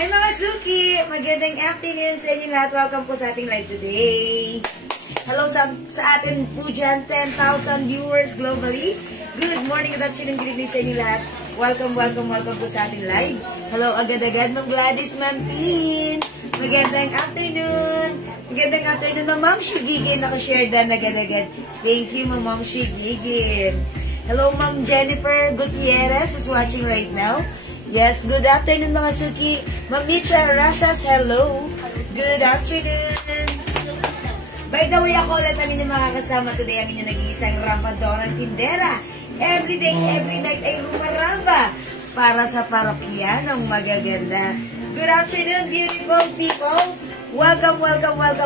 Hi mga Suki! Magandang afternoon sa inyo lahat. Welcome po sa ating live today. Hello sa atin po dyan, 10,000 viewers globally. Good morning, good afternoon, good evening sa inyo lahat. Welcome po sa ating live. Hello agad-agad, Ma'am Gladys, Ma'am Pin. Magandang afternoon. Magandang afternoon, Ma'am Shigigin. Nakashare dan agad-agad. Thank you, Ma'am Shigigin. Hello, Ma'am Jennifer Gutierrez is watching right now. Yes, good afternoon mga Suki. Ma'am Nietzsche Rasas, hello. Good afternoon. By the way, ako ulit ang inyong makakasama today, ang inyong nag-iisang rampadorang tindera. Every day, every night ay rumaramba para sa parokya ng magaganda. Good afternoon, beautiful people. Welcome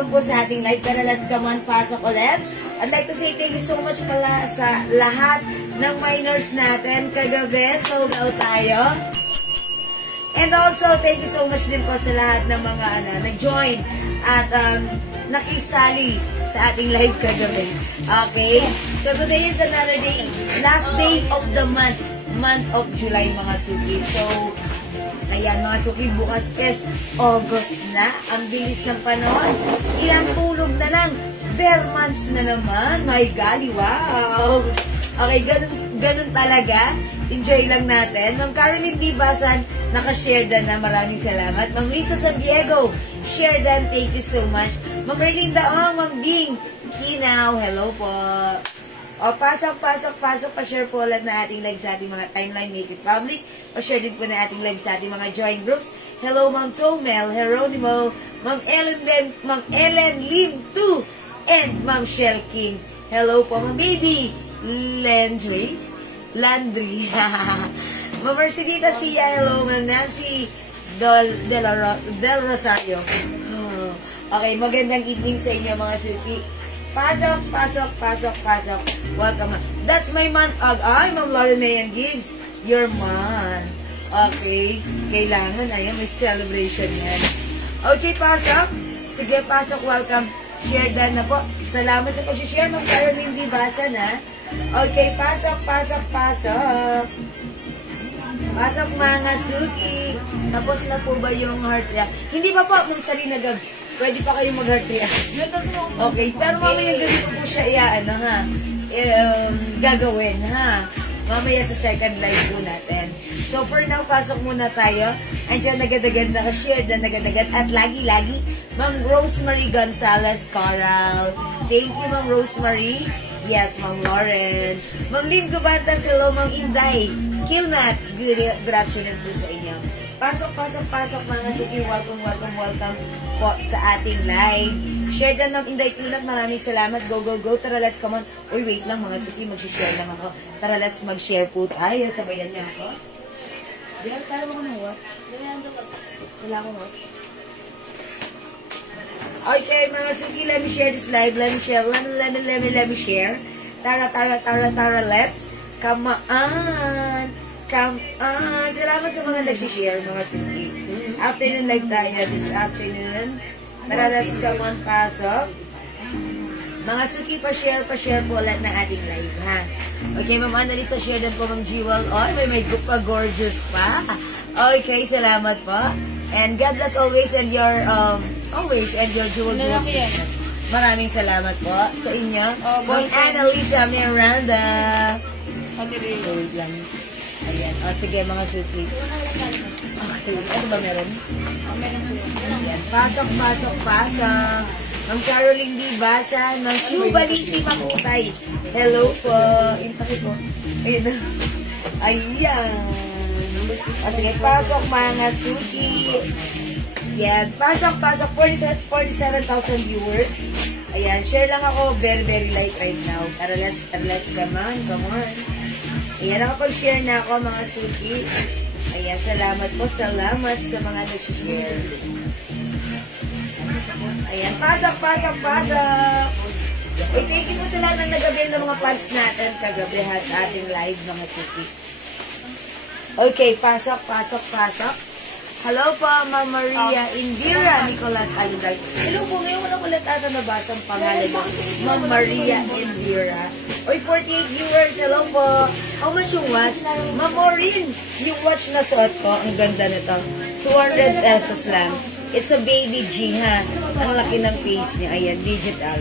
po sa ating live. Pero let's come on, pasok ulit. I'd like to say thank you so much pala sa lahat ng minors natin. Kagabi, sold out tayo. And also, thank you so much din po sa lahat ng mga nag-join at nakisali sa ating live kagabi. Okay? So, today is another day. Last day of the month of July, mga Suki. So, ayan, mga Suki, bukas is August na. Ang bilis ng panahon. Ilang tulog na lang. Bare months na naman. My golly, wow! Okay, ganun talaga. Enjoy lang natin. Ma'am Caroline Dibasan, nakashare na. Maraming salamat. Ma'am Lisa San Diego, share dan. Thank you so much. Ma'am Merlin Daong, Ma'am Ding Kinaw, hello po. O, pasok. Pa-share po ulit na ating live sa ating mga timeline, make it public. Pa-share din po na ating live sa ating mga join groups. Hello, Ma'am Tomel, Heronimo, Ma'am Ellen Lim 2, and Ma'am Shell King. Hello po, Ma'am Baby Landry. Ma'am Mercedita Sia, hello, Ma'am Nancy Del Rosario. Okay, magandang evening sa inyo mga Suki. Pasok. Welcome. That's my month. Ay, Ma'am Lauren Mayan Gibbs, your month. Okay, kailangan, ayun, may celebration yan. Okay, pasok. Sige, pasok, welcome. Share dan na po. Salamat sa pag-share, Ma'am Caroline Dibasan, ha. Okay, pasok. Pasok mga Suki. Tapos na po ba yung heart react? Hindi pa po, Ma'am Sarina Gabs. Pwede pa kayo mag-heart react. Okay, pero mamaya ganito po siya gagawin, ha. Mamaya sa second live po natin. So, for now, pasok muna tayo. Andiyan agad-agad nakashare na agad-agad. At lagi-lagi, Ma'am Rosemary Gonzalez Coral. Thank you, Ma'am Rosemary. Yes, Ma'am Lauren. Ma'am Lynn Gubantas, hello, Ma'am Inday. Kilnat, good afternoon po sa inyo. Pasok mga Suki. Welcome po sa ating live. Share dan ng Inday Kilnat. Maraming salamat. Go. Tara, let's come on. Uy, wait lang mga Suki. Mag-share lang ako. Tara, let's mag-share po tayo. Sabayan niyo ako. Diyan, tara mo ko ng what? Wala ko what? Okay, mga Suki, let me share this live. Let me share. Tara, let's. Come on. Salamat sa mga nag-share, mga Suki. Afternoon live tayo this afternoon. Tara, let's come on, pasok. Mga Suki, pa-share po ulit ng ating live, ha? Okay, Ma'am Annalisa, share din po, Ma'am Jewel. Oh, may group pa, gorgeous pa. Okay, salamat po. And God bless always and your jewel. Maraming salamat po sa inyo. Ma'am Annalisa Miranda. Wait lang. Ayan. O, sige, mga Suki. Okay. Ano ba meron? Meron po. Ayan. Pasok. Ma'am Caroline Dibasan. Ma'am Shubalisi Makutay. Hello po. Intake po. Ayan. O, sige, pasok mga Suki. Yan. Pasok. 47,000 viewers. Ayan. Share lang ako. Very light right now. Tara, let's come on. Ayan, nakapag-share na ako mga Suki. Ayan, salamat sa mga nag-share. Ayan, pasok. Thank you po sa lahat ng nag-avail ng mga fans natin kagabi ha, sa ating live mga Suki. Okay, pasok. Hello po, Ma'am Maria Indira Nicolas Alibay. Hello po, ngayon wala ulit ata nabasa ang pangalan mo. Ma'am Maria Indira. Oy, 48 viewers, hello po. How much yung watch? Ma'am Maureen, yung watch na suot ko, ang ganda nito. 200 pesos lang. It's a baby G, ha? Ang laki ng face niya. Ayan, digital.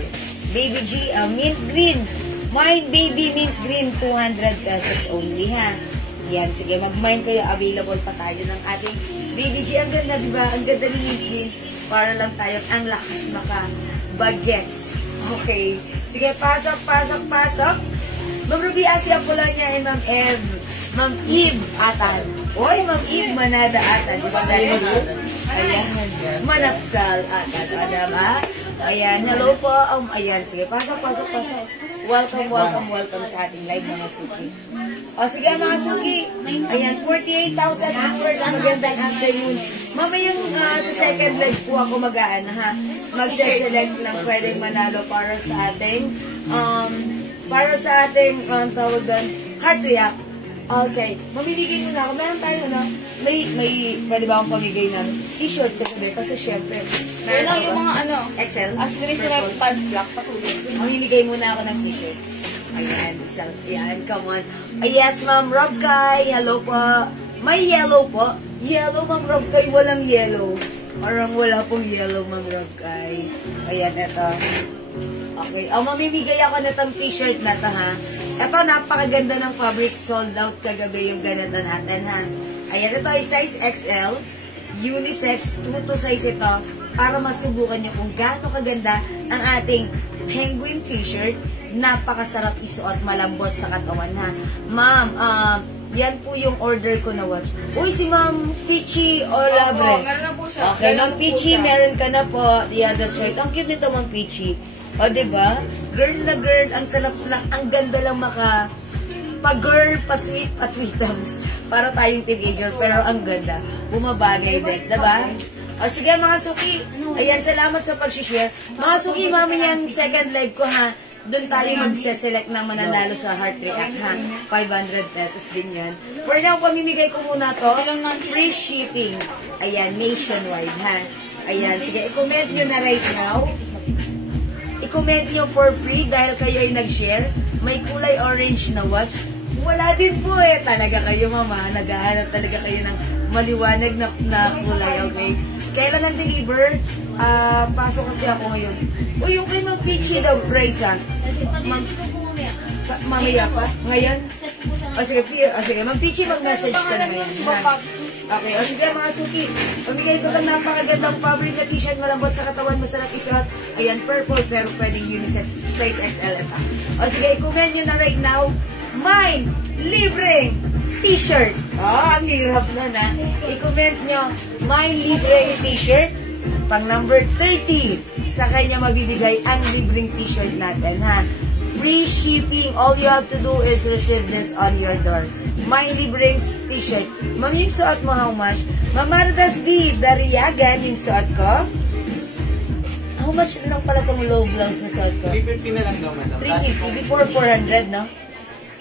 Baby G, mint green. Mine baby mint green, 200 pesos only, ha? Yan, sige, mag-mine kayo. Available pa tayo ng ating baby G. Ang ganda, di ba? Ang ganda ni mint green. Para lang tayo, ang lakas maka-bagets. Okay. Sige, pasok. Ma'am Ruby Asia Apolonia and Ma'am Eve. Ma'am Eve Atan. Oy, Ma'am Eve Manada Atan. Is that you? Ayan. Manapsal Atan. Adam, ha? Ayan. Hello po. Ayan. Sige, pasok. Welcome sa ating live, mga suki. O, sige, mga suki. Ayan, 48,000 viewers. Magandang afternoon. Mamayang sa second live po ako mag-aana, ha? Magse-select ng pwedeng manalo para sa ating, tawag doon, heart react. Okay. Mamimigay muna ako. Meron tayo, may pwede ba akong pamigay ng t-shirt kasi syempre. Meron lang yung mga Excel. As there is a pants black, patuloy. Mamimigay muna ako ng t-shirt. Ayan, come on. Yes, Ma'am Rob Kai. Hello po. May yellow po. Yellow, Ma'am Rob Kai. Walang yellow. Parang wala pong yellow, Ma'am Rob Kai. Ayan, eto. Okay. Mamimigay ako nitong t-shirt na to, ha? Ito, napakaganda ng fabric. Sold out kagabi yung ganito natin, ha? Ayan, ito ay size XL. Unisex. 2 to size ito. Para masubukan nyo kung gaano kaganda ang ating penguin t-shirt. Napakasarap isuot, malambot sa katawan, ha? Ma'am, yan po yung order ko na watch. Uy, si Ma'am Peachy Olabre. Meron na po siya. Okay, Ma'am Peachy, meron ka na po. Yeah, that's right. Ang cute nito, Ma'am Peachy. O, diba? Girl na girl, ang sarap lang, ang ganda lang pa-girl, pa-sweet, pa-tweetums. Para tayong teenager, pero ang ganda. Bumabagay din, diba? O, sige, mga suki. Ayan, salamat sa pag-share. Mga suki, mamayang second live ko, ha? Doon tayo magse-select ng mananalo sa Heart React, ha? 500 pesos din yan. For now, pamimigay ko muna to. Free shipping. Ayan, nationwide, ha? Ayan, sige, i-comment nyo na right now. I-comment nyo for free dahil kayo ay nag-share. May kulay orange na watch. Wala din po eh. Talaga kayo, mama. Naghahanap talaga kayo ng maliwanag na kulay, okay? Kailan ang deliver? Pasok kasi ako ngayon. O, yung kay Ma'am Peachy daw, Bryce, ha? Mamaya pa? Ngayon? O, sige, Ma'am Peachy, mag-message ka na ngayon, ha? Okay, o sige mga suki, pamigay ko lang napakagandang fabric na t-shirt, malambot sa katawan, masarap isuot. Ayan, purple, pero pwedeng unisex, size XL ito. O sige, i-comment nyo na right now, mine, libreng t-shirt. Ang hirap na na. I-comment nyo, mine, libreng t-shirt, pang number 30, sa kanya mabibigay ang libreng t-shirt natin, ha? Free shipping. All you have to do is receive this on your door. My libreng t-shirt. Ma'am, yung suot mo how much? Ma'am Mardas D. Dariagan, yung suot ko. How much lang pala itong low blouse na suot ko? 350 na lang daw, madam. 350 before 400, no?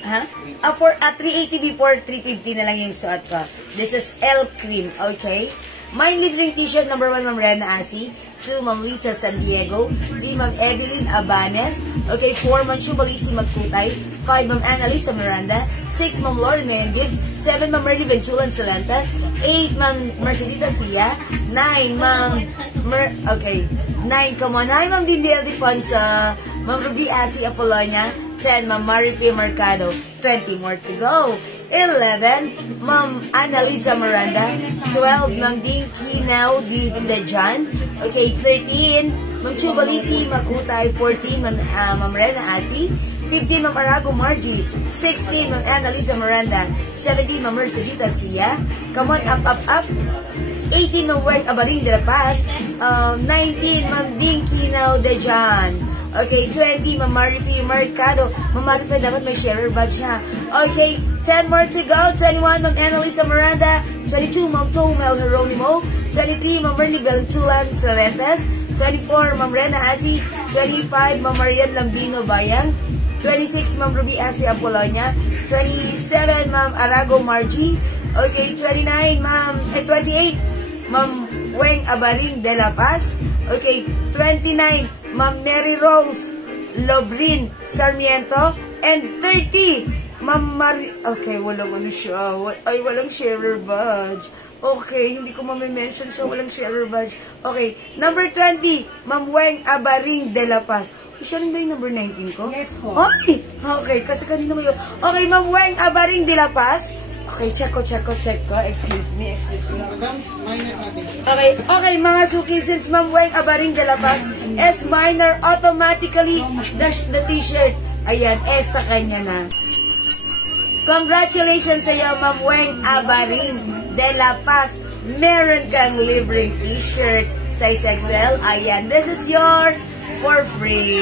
Ha? 380 before 350 na lang yung suot ko. This is L Cream, okay? My libreng t-shirt, number 1, Ma'am Rena Asi. 2, Ma'am Lisa San Diego. 3, Ma'am Evelyn Abanes. Okay, 4, Ma'am Chubalisi Magkutay. 5, Ma'am Annalisa Miranda. 6, Ma'am Lauren Mendibs. 7, Ma'am Merly Ventulan Salantas. 8, Ma'am Mercedita Sia. 9, Ma'am 9, come on. 9, Ma'am Dindiel Difonso. Ma'am Ruby Asi Apolonia. 10, Ma'am Marife Mercado. 20 more to go. 11, Ma'am Annalisa Miranda. 12, Ma'am Dinky Now Dejan. Okay, 13, Ma'am Chubalisi Makutay. 14, Ma'am Rena Asi. 15, Ma'am Arago Margie. 16, Ma'am Annalisa Miranda. 17, Ma'am Mercedita Sia. Come on, up. 18, Ma'am Wert Abaring de la Paz. 19, Ma'am Dinky Now Dejan. Okay, 20, Ma'am Marife Mercado. Ma'am Marife, dapat may sharer badge, ha? Okay, 10 more to go. 21, Ma'am Annalisa Miranda. 22, Ma'am Tomel Jeronimo. 23, Ma'am Merly Ventulan Salentes. 24, Ma'am Rena Asi. 25, Ma'am Marian Lambino Bayan. 26, Ma'am Ruby Asi Apolonia. 27, Ma'am Arago Margie. Okay, 29, 28, Ma'am Weng Abaring de la Paz. Okay, 29, Ma'am Mary Rose Lobrin Sarmiento. And 30, Ma'am okay, walang ano siya. Ay, walang sharer badge. Okay, hindi ko ma-mention siya, walang sharer badge. Okay, number 20, Ma'am Weng Abaring de la Paz. Siya rin ba yung number 19 ko? Yes po. Ay, okay, kasi kanina mo yun. Okay, Ma'am Weng Abaring de la Paz. Okay, check ko. Excuse me. Madam, minor natin. Okay, mga suki, since Ma'am Weng Abaring de la Paz is minor, automatically, dash the t-shirt. Ayan, sa kanya na. Congratulations sa iyo, Ma'am Weng Abaring de la Paz. Meron kang libreng t-shirt, size XL. Ayan, this is yours for free.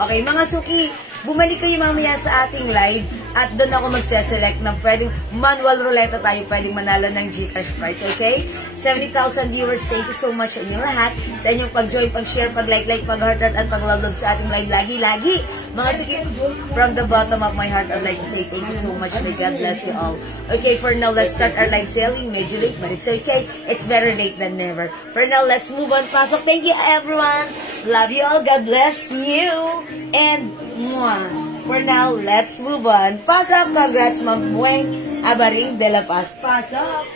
Okay, mga suki, bumalik kayo mamaya sa ating live at doon ako magse-select ng pwedeng manual roulette tayo, pwedeng manalo ng Gcash prize, okay? 70,000 viewers, thank you so much sa inyong lahat, sa inyong pag-join, pag-share, pag-like, pag-heart, at pag-love sa ating live lagi-lagi. Mga suki, from the bottom of my heart, I'd like to say thank you so much. May God bless you all. Okay, for now, let's start our live selling. Medyo late, but it's okay. It's better late than never. For now, let's move on. Pasok. Thank you, everyone. Love you all. God bless you. And, mwah. For now, let's move on. Pasok. Congrats, Ma'am Weng Abaring de la Paz. Pasok.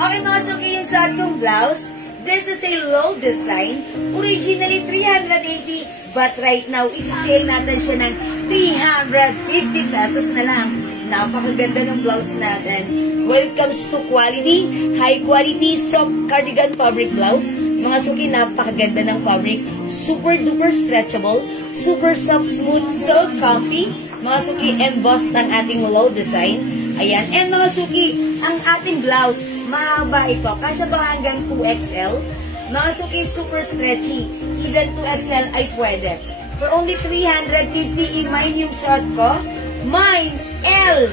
Okay, mga suki, yung sa kong blouse, this is a low design. Originally, 380, but right now, isi-sale natin siya ng 350 pesos na lang. Napakaganda ng blouse natin. When it comes to quality, high quality, soft cardigan fabric blouse, mga suki, napakaganda ng fabric. Super duper stretchable, super soft, smooth, so comfy. Mga suki, embossed ang ating low design. Ayan. And mga suki, ang ating blouse, mahaba ito. Kasya to hanggang 2XL. Mga suki, super stretchy. Even 2XL ay pwede. For only 350, i-mine yung shot ko. Mine L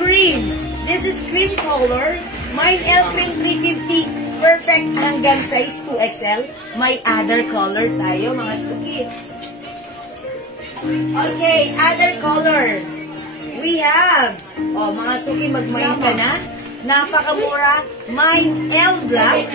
Cream. This is cream color. Mine L Cream 350. Perfect hanggang size 2XL. May other color tayo, mga suki. Okay, other color. We have, mga suki, mag-mine ka na. Napakamura. Mine L Black,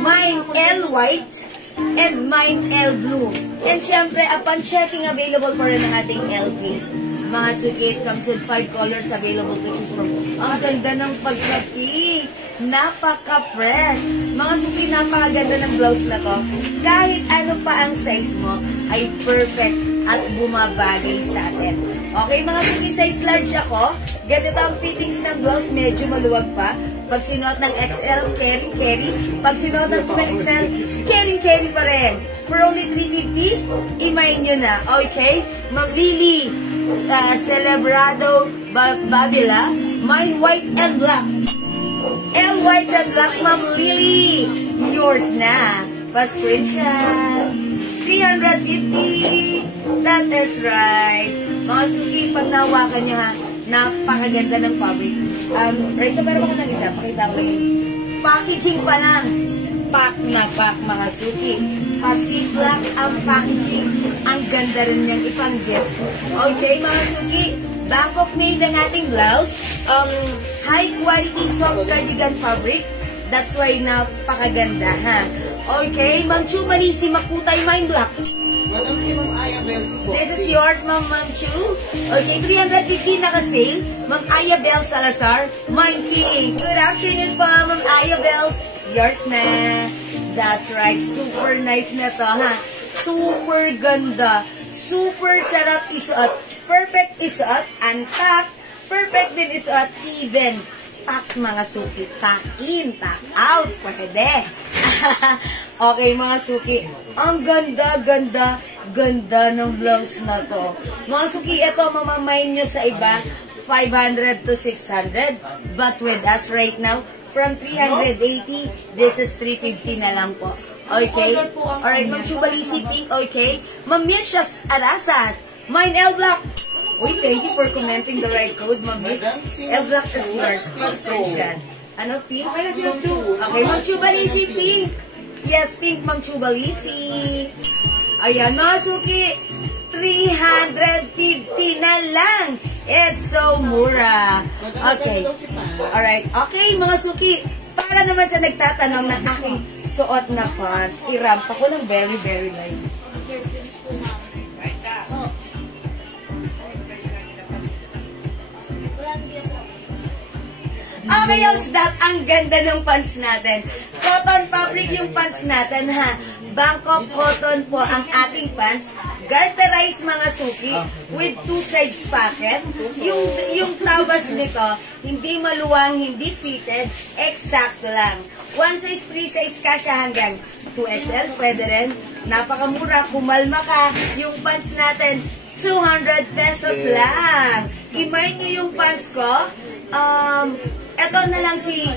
Mine L White, and Mine L Blue. And syempre, upon checking, available pa rin ang ating L Pink. Mga suki, it comes with 5 colors available to choose from. Ang ganda ng pagka-pink. Napaka-fresh. Mga suki, napakaganda ng blouse na to. Kahit ano pa ang size mo, ay perfect at bumabagay sa atin. Okay, mga suki, size large ako. Ganito ang fittings ng blouse, medyo maluwag pa. Pag sinuot ng XL, carry. Pag sinuot ng XL, carry pa rin. For only 350, i-mine nyo na. Okay? Ma'am Lily, Celebrado Babila, Mine White and Black. L White and Black, Ma'am Lily. Yours na. Pa-screenshot. 350. That is right. Mga suki, pag nawakan nyo ha, napakaganda ng fabric. Raisa, pero baka ng isa, pakita ko yung packaging pa lang. Pack na pack, mga suki. Pasiplak ang packaging. Ang ganda rin niyang ipang-gift. Okay, mga suki, Bangkok made ang ating blouse. High quality soft cardigan fabric. That's why napakaganda, ha? Okay, Ma'am Chu Malisi Makutay Mine Black. Madam, si Ma'am Aya Bells po. This is yours, Ma'am Chu. Okay, 350 naka-sale. Ma'am Aya Bells Salazar, Mine Pink. Good afternoon po, Ma'am Aya Bells. Yours na. That's right. Super nice na to, ha? Super ganda. Super sarap isuot. Perfect isuot. Unpack. Perfect din isuot. Even. Pack, mga suki. Pack in, pack out. Pwede. Okay, mga suki. Ang ganda ng blouse na to. Mga suki, ito mamamain nyo sa iba. 500 to 600. But with us right now, from 380, this is 350 na lang po. Okay? Alright, Ma'am Chubalisi Pink, okay? Ma'am Michas Arasas, Mine L Black. Uy, thank you for commenting the right code, Ma'am Mitch. L Black is yours. First version. Ano, Pink? Okay, Ma'am Chubalisi Pink. Yes, Pink, Ma'am Chubalisi. Ayan, mga suki. 350 na lang. It's so mura. Okay. Alright. Okay, mga suki. Para naman sa nagtatanong ng aking suot na pants, iramp ako ng very, very light. Okay, that ang ganda ng pants natin. Cotton fabric yung pants natin, ha. Bangkok cotton po ang ating pants. Garterized, mga suki, with 2 sides pocket. Yung tabas nito, hindi maluwang, hindi fitted, exact lang. 1 size, free size ka siya hanggang 2XL, pwede rin. Napakamura, kumalma ka. Yung pants natin, 200 pesos lang. I-mind nyo yung pants ko. Ito na lang si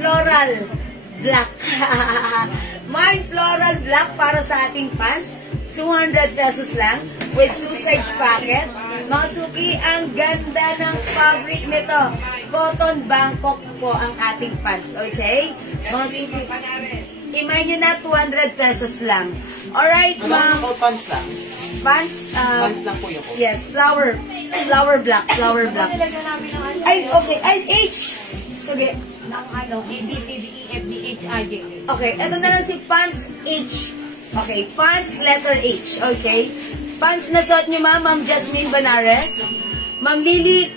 Floral Black. Mine Floral Black para sa ating pants. 200 pesos lang with 2 sides pocket. Mga suki, ang ganda ng fabric nito. Cotton Bangkok po ang ating pants. Okay? Mga suki, i-mind nyo na 200 pesos lang. Alright, ma'am. Pants lang. Pants, Pants lang po yung yes, flower black. Ay, okay, ay, H. Sige. Ng ano, A, B, C, D, E, F, G, H, I, J. Okay, ito na lang si pants H. Okay, pants letter H. Okay. Pants na suot niyo, Ma'am Jasmine Banares. Ma'am Lily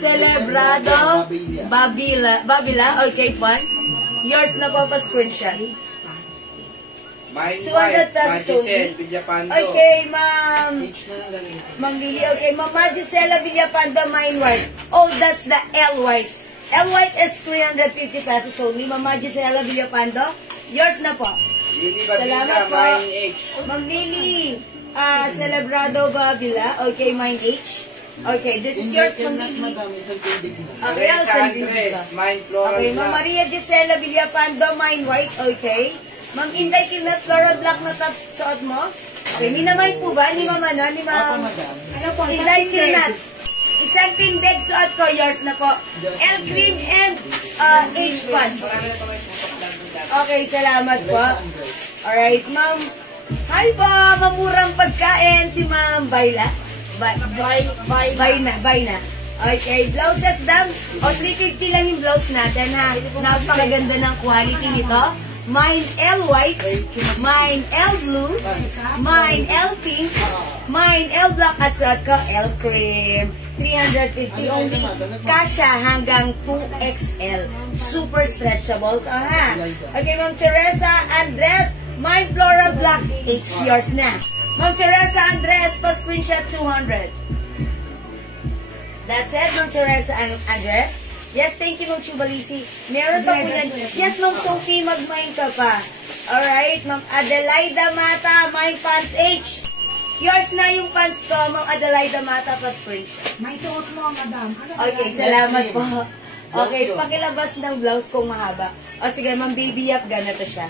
Celebrado Babila. Okay, pants. Yours na po pa screenshot. 200 pesos. Okay, Ma'am. Ma'am Lily, okay. Ma'am Gisela Villapando, mine white. Oh, that's the L white. L white is 350 pesos only. Ma'am Gisela Villapando, yours na po. Salamat po. Ma'am Lily Celebrado Babila. Okay, mine H. Okay, this is yours, Ma'am Lily. Okay, I'll send it. Okay, Ma'am Maria Gisela Villapando, mine white. Okay. Ma'am Inday Kinat, floral black na top suot mo. Okay, minamay po ba? Ni Ma'am ano? Ni Ma'am Inday Kinat. Isang tindig suot ko, yours na po. L cream and H pants. Okay, salamat po. Alright, Ma'am. Hi po, mamurang pagkain si Ma'am Bayla. Bayna. Okay, blouses dam. O, 350 lang yung blouse natin, ha. Napakaganda ng quality nito. Mine L white, mine L blue, mine L pink, mine L black at suot ko L cream. 350 only. Kasha hanggang 2XL. Super stretchable to, ha. Okay, Ma'am Teresa Andres, mine floral black H, yours na. Ma'am Teresa Andres, pa-screenshot 200. That's it, Ma'am Teresa Andres. Yes, thank you, Ma'am Chubalisi. Meron pa po yan. Yes, Ma'am Sophie, mag-mine ka pa. Alright, Ma'am Adelaida Mata, mine pants H. Yours na yung pants ko, Ma'am Adelaida Mata, pa screenshot. May suot mo, madam. Okay, salamat po. Okay, pakilabas ng blouse kong mahaba. O sige, Ma'am Baby Yap, ganito siya.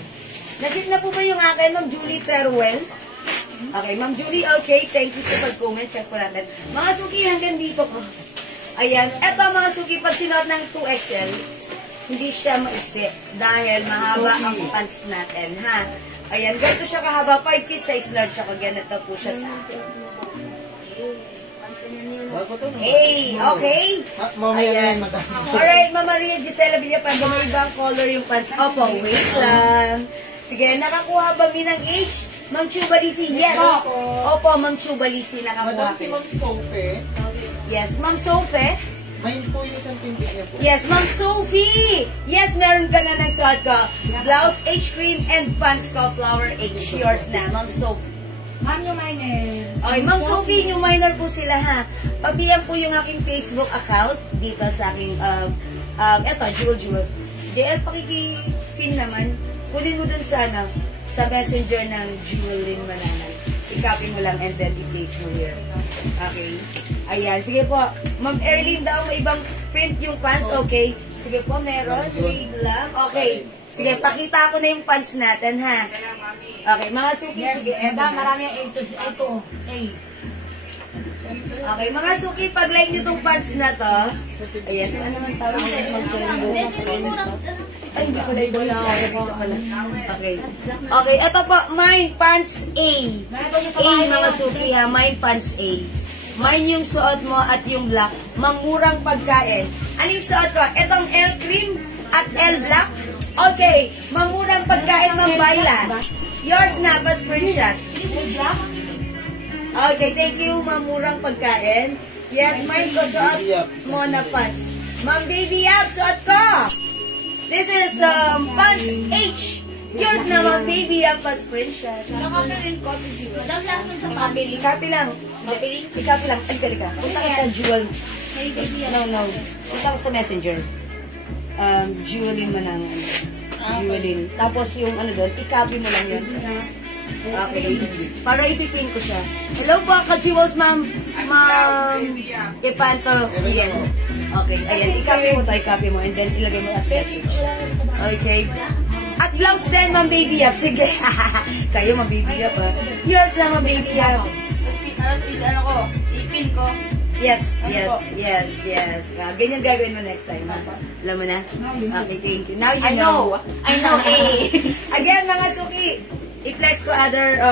Nakit na po ba yung akin, Ma'am Julie Teruel? Okay, Ma'am Julie, okay. Thank you sa pag-comment. Check po natin. Mga suki, hanggang dito po. Ayan. Eto, mga suki, pag sinuot ng 2XL, hindi siya maiksi dahil mahaba ang pants natin, ha? Ayan, ganito siya kahaba. 5 feet size large siya. Ganito po siya sa akin. Hey, okay? Ayan. Alright, Ma'am Maria Gisela Villapando, may ibang color yung pants. Opo, wait lang. Sige, nakakuha ba mi ng H? Ma'am Chubalisi, yes. Opo, Ma'am Chubalisi, nakakuha. Madam, si Ma'am Sophie. Yes, Ma'am Sophie. May po yung isang tindi niya po. Yes, Ma'am Sophie. Yes, meron ka na ng suot ko. Blouse H cream and pants ko, flower H. Yours na, Ma'am Sophie. Ma'am, yung minor. Okay, Ma'am Sophie, yung minor po sila, ha. Pag-PM po yung aking Facebook account dito sa aking, eto, Jewels. JL, pakikipin naman. Kunin mo dun sa, sa messenger ng Jewelin Mananay. I-copy mo lang and then i-place mo here. Okay. Ayan. Sige po. Ma'am Erlyn daw, may ibang print yung pants. Okay. Sige po, meron. Wait lang. Okay. Sige, pakita ko na yung pants natin, ha. Okay, mga suki. Sige, Madam, marami yung A to Z. Ito, A. Okay, mga suki, pag-like nyo itong pants na to. Ayan. Ano naman tawag? Ay, hindi ko na ito lang. Isa pala. Okay. Okay, ito po, mine pants A. A, mga suki ha, mine pants A. Mine yung suot mo at yung black. Mangmurang pagkain. Ano yung suot ko? Itong L cream at L black. Okay, mangmurang pagkain, Ma'am Baila. Yours na, pa screenshot. Okay, thank you, mangmurang pagkain. Yes, mine ko suot mo na pants. Ma'am Baby Up, suot ko. This is pants H. Yours na, Ma'am Baby Up, pa screenshot. Nakapilin ko, madam last one sa pabili. Copy lang. Copy lang. Ay, ka. Punta ka sa Jewel. No. Punta ka sa Messenger. Jewelin mo lang. Jewelin. Tapos yung ano doon, i-copy mo lang yun. Okay. Para ipipin ko siya. Hello po, ka-Jewels, ma'am. Ma'am Ipanto. Ian. Okay. Ayan, i-copy mo to, i-copy mo. And then, ilagay mo as message. Okay. At blouse din, Ma'am Baby Up. Sige. Kayo, Ma'am Baby Up, ha? Yours lang, Ma'am Baby Up. Ano ko? I-spin ko. Yes. Ganyan gagawin mo next time, ha? Alam mo na? Okay, thank you. Now you know. I know, Again, mga suki, i-flex ko other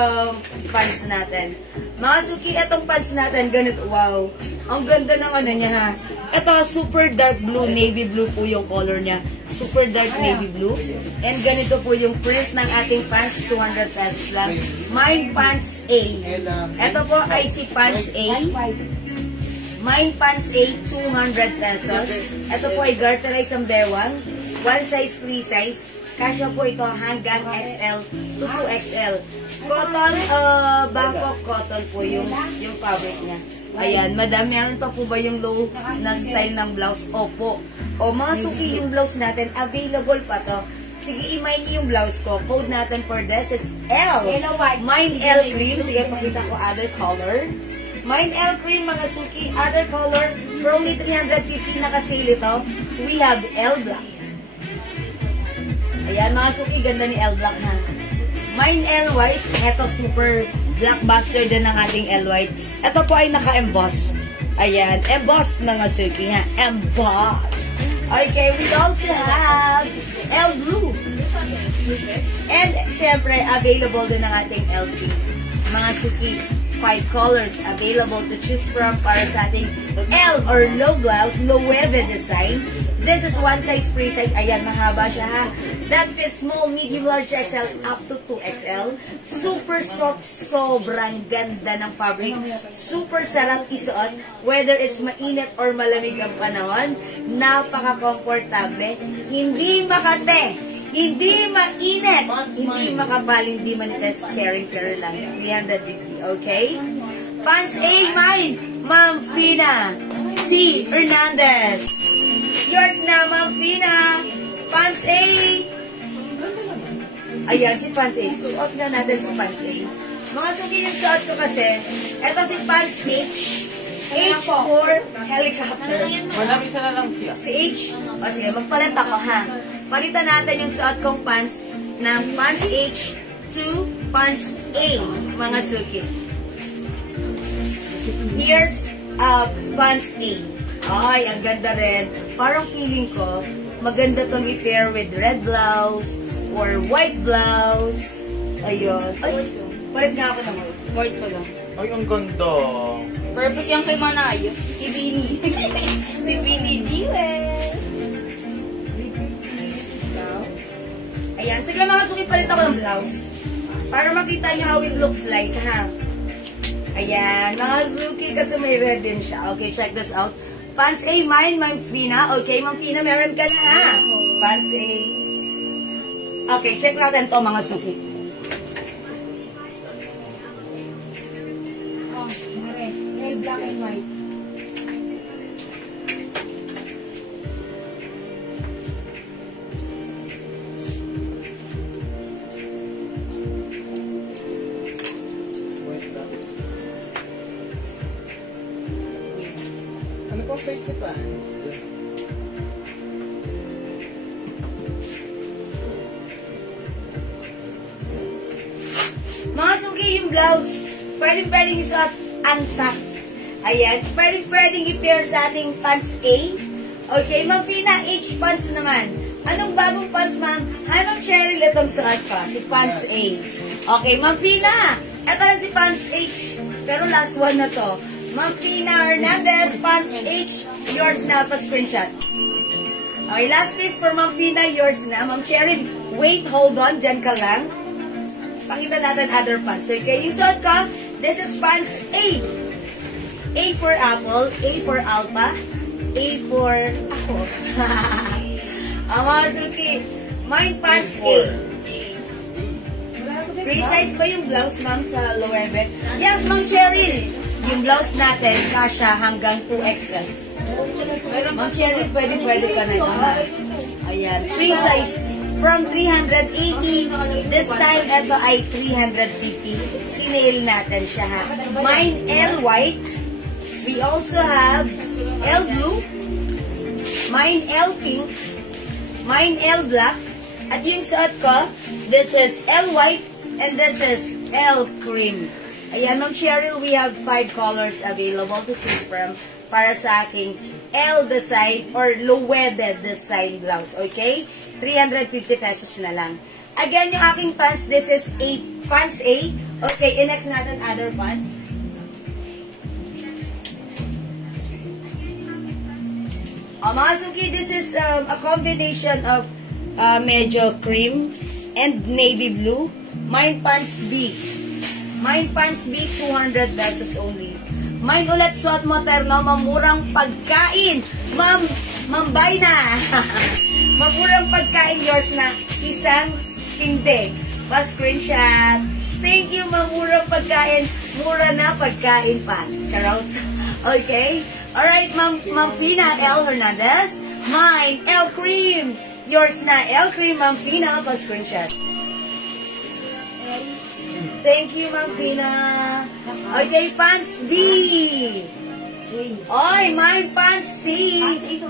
pants natin. Mga suki, itong pants natin, ganito, wow. Ang ganda ng ano niya, ha? Ito, super dark blue, navy blue po yung color niya. Super dark navy blue. And ganito po yung print ng ating pants, 200 pesos lang. Mine pants A. Ito po ay si pants A. Mine pants A, 200 pesos. Ito po ay garterized ang bewang. One size, free size. Kasya po ito hanggang XL to 2XL. Cotton, Bangkok cotton po yung fabric niya. Ayan, madam, meron pa po ba yung low na style ng blouse? Opo. O mga suki yung blouse natin, available pa to. Sige, i-mine niyo yung blouse ko. Code natin for this is L. Mine L cream. Sige, pakita ko other color. Mine L cream, mga suki, other color. For only 350 na kasili to. We have L black. Ayan, mga suki, ganda ni L black ha. Mine L white. Ito super blockbuster din ng ating L white. Ito po ay naka-emboss. Ayan, embossed mga suki ha. Embossed. Okay, we also have L blue. And syempre, available din ang ating L pink. Mga suki, 5 colors available to choose from para sa ating L or low blouse, Loewe design. This is one size, free size. Ayan, mahaba siya ha. That fits small, medium, large XL up to 2XL. Super soft, sobrang ganda ng fabric. Super sarap isuot. Whether it's mainit or malamig ang panahon, napaka-comfortable. Hindi makate, hindi mainit, hindi makapal, hindi manifest, caring lang. 350, okay? Pants A, mine, Ma'am Fina T. Hernandez. Yours na, Ma'am Fina. Pants A. Ayan, si Pants A. Suot na natin si Pants A. Mga suki yung suot ko kasi, eto si Pants H. H for helicopter. Walang isa na lang siya. Si H. O sige, magpalit ako ha. Palitan natin yung suot kong pants ng Pants H to Pants A. Mga suki. Here's Pants A. Ay, ang ganda rin. Parang feeling ko, maganda tong i-pair with red blouse or white blouse. Ayun. Ay, palit nga ako ng white. White ko lang. Ay, ang ganda. Perfect yan kay Manay. Si Bini. Si Bini Jewel. Ayan. Sige mga suki, palit ako ng blouse. Para makita nyo how it looks like, ha? Ayan. Mga suki, kasi may red din siya. Okay, check this out. Pants A, mine, Ma'am Fina. Okay, Ma'am Fina, meron ka na, ha? Pants A. Okay, check natin to mga suki. Oh, red, black and white. Wait lang. Ano pong size ni pants? Mga suki, yung blouse, pwedeng isuot untucked. Ayan, pwedeng i-pair sa ating pants A. Okay, Ma'am Fina, H pants naman. Anong bagong pants, ma'am? Hi, Ma'am Cheryl. Itong suot ko. Si Pants A. Okay, Ma'am Fina. Ito lang si Pants H. Pero last one na to. Ma'am Fina Hernandez, Pants H. Yours na, pa-screenshot. Okay, last piece for Ma'am Fina. Yours na. Ma'am Cheryl, wait, hold on. Diyan ka lang. Pakita natin other pants. Okay, yung suot ko, this is Pants A. A for apple, A for alpha, A for ako. Mga suki, mine Pants A. Free size ba yung blouse, ma'am, sa lower bed? Yes, Ma'am Cheryl. Yung blouse natin, kasha hanggang 2XL. Ma'am Cheryl, pwede ka na ito. Ayan, free size. From 380, this time, ito ay 350. Sinail natin siya, ha. Mine L white. We also have L blue. Mine L pink. Mine L black. At yung suot ko, this is L white and this is L cream. Ayan, Ma'am Cheryl, we have 5 colors available to choose from para sa aking L design or low-wedded design blouse. Okay? 350 pesos na lang. Again, yung aking pants, this is Pants A. Okay, next natin other pants. Mga suki, this is a combination of medyo cream and navy blue. Mine Pants B. Mine Pants B, 200 pesos only. Mine ulit, suot mo, terno, mamurang pagkain. Mambay na. Mamurang pagkain, yours na. Isang hindi. Pa-screenshot. Thank you, mamurang pagkain. Mura na pagkain pa. Charot. Okay? Alright, Ma'am Fina L. Hernandez. Mine, L Cream. Yours na, L Cream, Ma'am Fina. Pa-screenshot. Thank you, Ma'am Fina. Okay, Pants B. Oy, mine Pants C.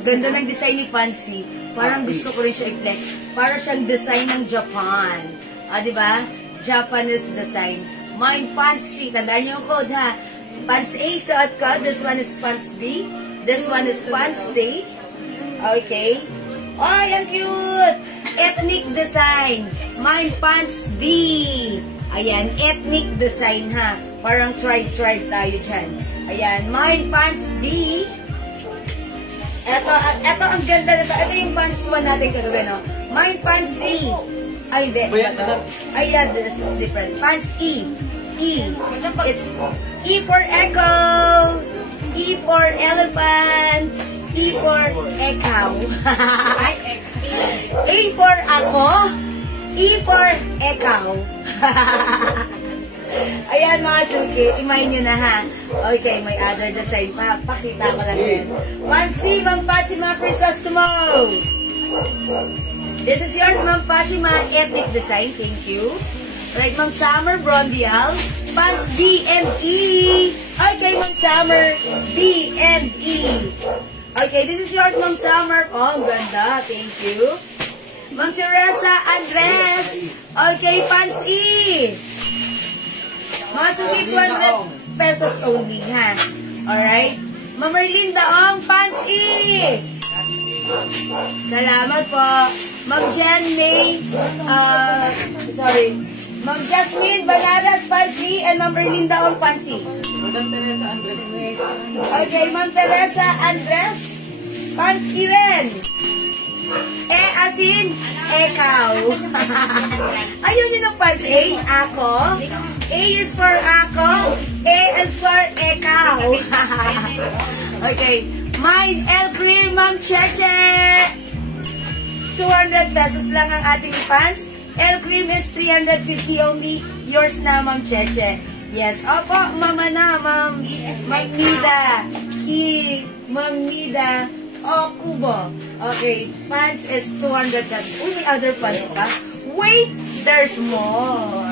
Ganda ng design ni Pants C. Parang gusto ko rin siya i-flex. Para siyang design ng Japan. Diba? Japanese design. Mine Pants C. Tandaan niyo yung code, ha? Pants A, suot ko. This one is Pants B. This one is Pants C. Okay. Oy, ang cute! Ethnic design. Mine Pants D. Ayan, ethnic design, ha? Parang tribe tayo dyan. Ayan, Mine Pants D. Ito ang ganda nito. Ito yung pants 1 natin kagabi, no? Mine Pants E. Ay, hindi. Ayan, this is different. Pants E. E. It's E for echo. E for elephant. E for ekaw. A for ako. E for ekaw. Ayan, mga suki, imay nyo na, ha. Okay, may other design pa. Pakita ko lang yun. Pants D, Ma'am Fatima Crisostomo. This is yours, Ma'am Fatima. Ethnic design, thank you. Right, Ma'am Summer Brondial. Pants B and E. Okay, Ma'am Summer, B and E. Okay, this is yours, Ma'am Summer. Oh, ang ganda. Thank you. Ma'am Teresa Andres. Okay, Pants E. Mga suki, 200 pesos only, ha? Alright? Ma'am Merlin Daong, Pants E. Salamat po. Ma'am Jen May, Ma'am Jasmine Bananas, Pants E, and Ma'am Merlin Daong, Pants E. Madam Teresa Andres. Okay, Ma'am Teresa Andres, Pants E rin. Asin, ekaw. Ayun yun ang pants A, ako. A is for ako. A is for ekaw. Okay. Mine, L Cream, Ma'am Cheche. 200 pesos lang ang ating pants. L Cream is 350 only. Yours na, Ma'am Cheche. Yes. Opo, Mama na, Ma'am Nida. Ma'am Nida. Oh, Kubo. Okay, pants is 200 pesos. Uy, may other pants pa? Wait, there's more.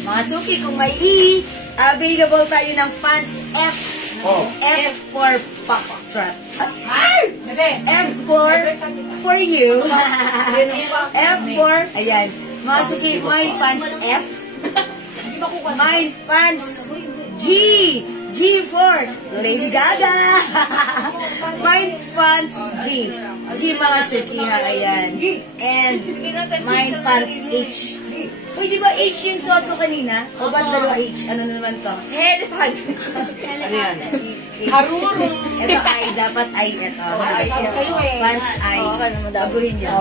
Mga suki, kung may E, available tayo ng pants F. F for Foxtrot. F for you. F for, ayan. Mga suki, may pants F. May pants G. G for Lady Gaga. Mine pants G. G mga suki ha, ayan. And mine pants H. Uy, di ba H yung suot ko kanina? O ba't dalawa H? Ano naman to? Elephant. Ano yan? Haruro. Ito I, dapat I ito. Pants I. Baguhin niyo.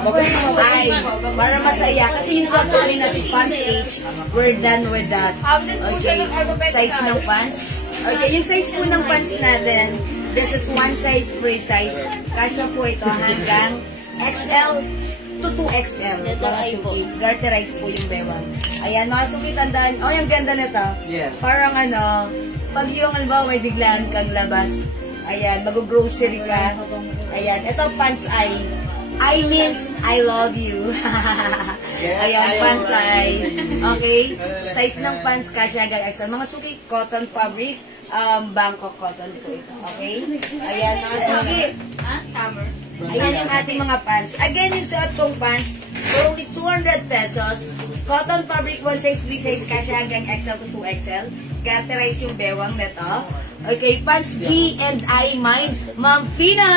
I. Para masaya. Kasi yung suot ko kanina si pants H. We're done with that. Okay. Size ng pants. Okay, yung size po ng pants natin, this is one size free size. Kasya po ito hanggang XL to 2XL. Mga suki. Garterize po yung bewang. Ayan, mga suki, tandaan. Oh, yung ganda nito. Yes. Parang ano, pag yung halimbawa may biglaan kang labas, ayan, mag-grocery ka. Ayan, ito pants I means I love you. Ayan, pants I. Okay? Size ng pants kasya hanggang XL. Mga suki, cotton fabric. Bangkok cotton po ito. Okay? Ayan, mga suki. Summer. Ayan yung ating mga pants. Again, yung suot kong pants for only 200 pesos. Cotton fabric, one size, free size, kasya hanggang XL to 2XL. Garterize yung bewang nito. Okay, pants G and I mine. Ma'am Fina!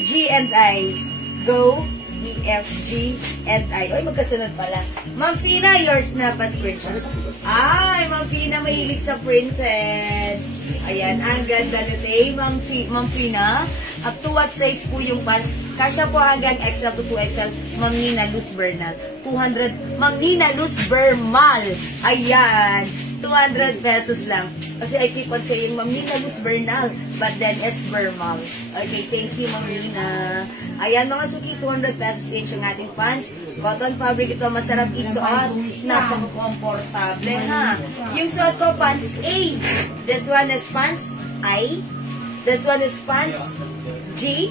G and I. Go. E, F, G, and I. Oy, magkasunod pala. Ma'am Fina, yours na pa screenshot. Ay, Ma'am Fina, mahilig sa printed. Ayan, ang ganda nito eh, Ma'am Fina. Up to what size po yung pants? Kasya po hanggang XL to 2XL. Ma'am Nina Luz Bernal. 200. Ma'am Nina Luz Bernal. Ayan. 200 pesos lang. Kasi I keep on saying, Ma'am Nina Luz Bernal. But then, it's Bernal. Okay, thank you, Ma'am Nina. Ayan, mga suki, 200 pesos each ang ating pants. Cotton fabric ito, masarap isuot. Napaka-komportable, ha? Yung suot ko, pants A. This one is pants I. This one is pants G.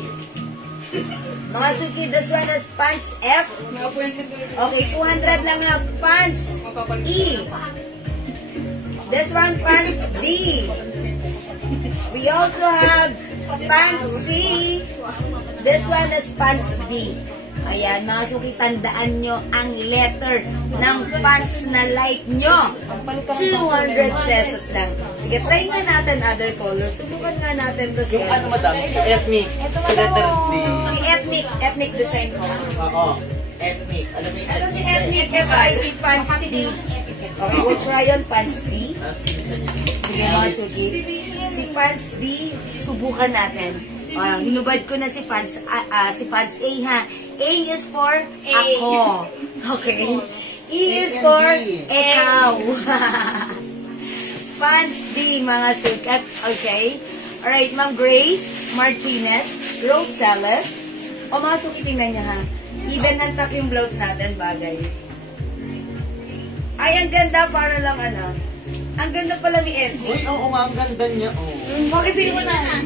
Mga suki, this one is pants F. Okay, 200 lang na pants E. This one, pants D. We also have pants C. This one is pants B. Ayan, mga suki, tandaan nyo ang letter ng pants na like nyo. 200 pesos lang. Sige, try nga natin other colors. Subukan nga natin to Yung ano madam? Si ethnic. Si letter D. Si ethnic design ko. Oo. Ethnic. Alam mo yung Ito si ethnic? ethnic, ito ay si pants D. Okay, we'll try on pants D. Sige mga suki. Si pants D, subukan natin. Hinubad ko na si pants A ha. A is for ako. Okay. E is for ikaw. Pants D, mga sukat. Okay. Alright, Ma'am Grace Martinez, Rosales. O mga suki, tingnan niya ha. Even nantak yung blouse natin, bagay. Ay, ang ganda, para lang ano. Ang ganda pala ni Edwin. Uy, oo nga, ang ganda niya. Kasi mo na.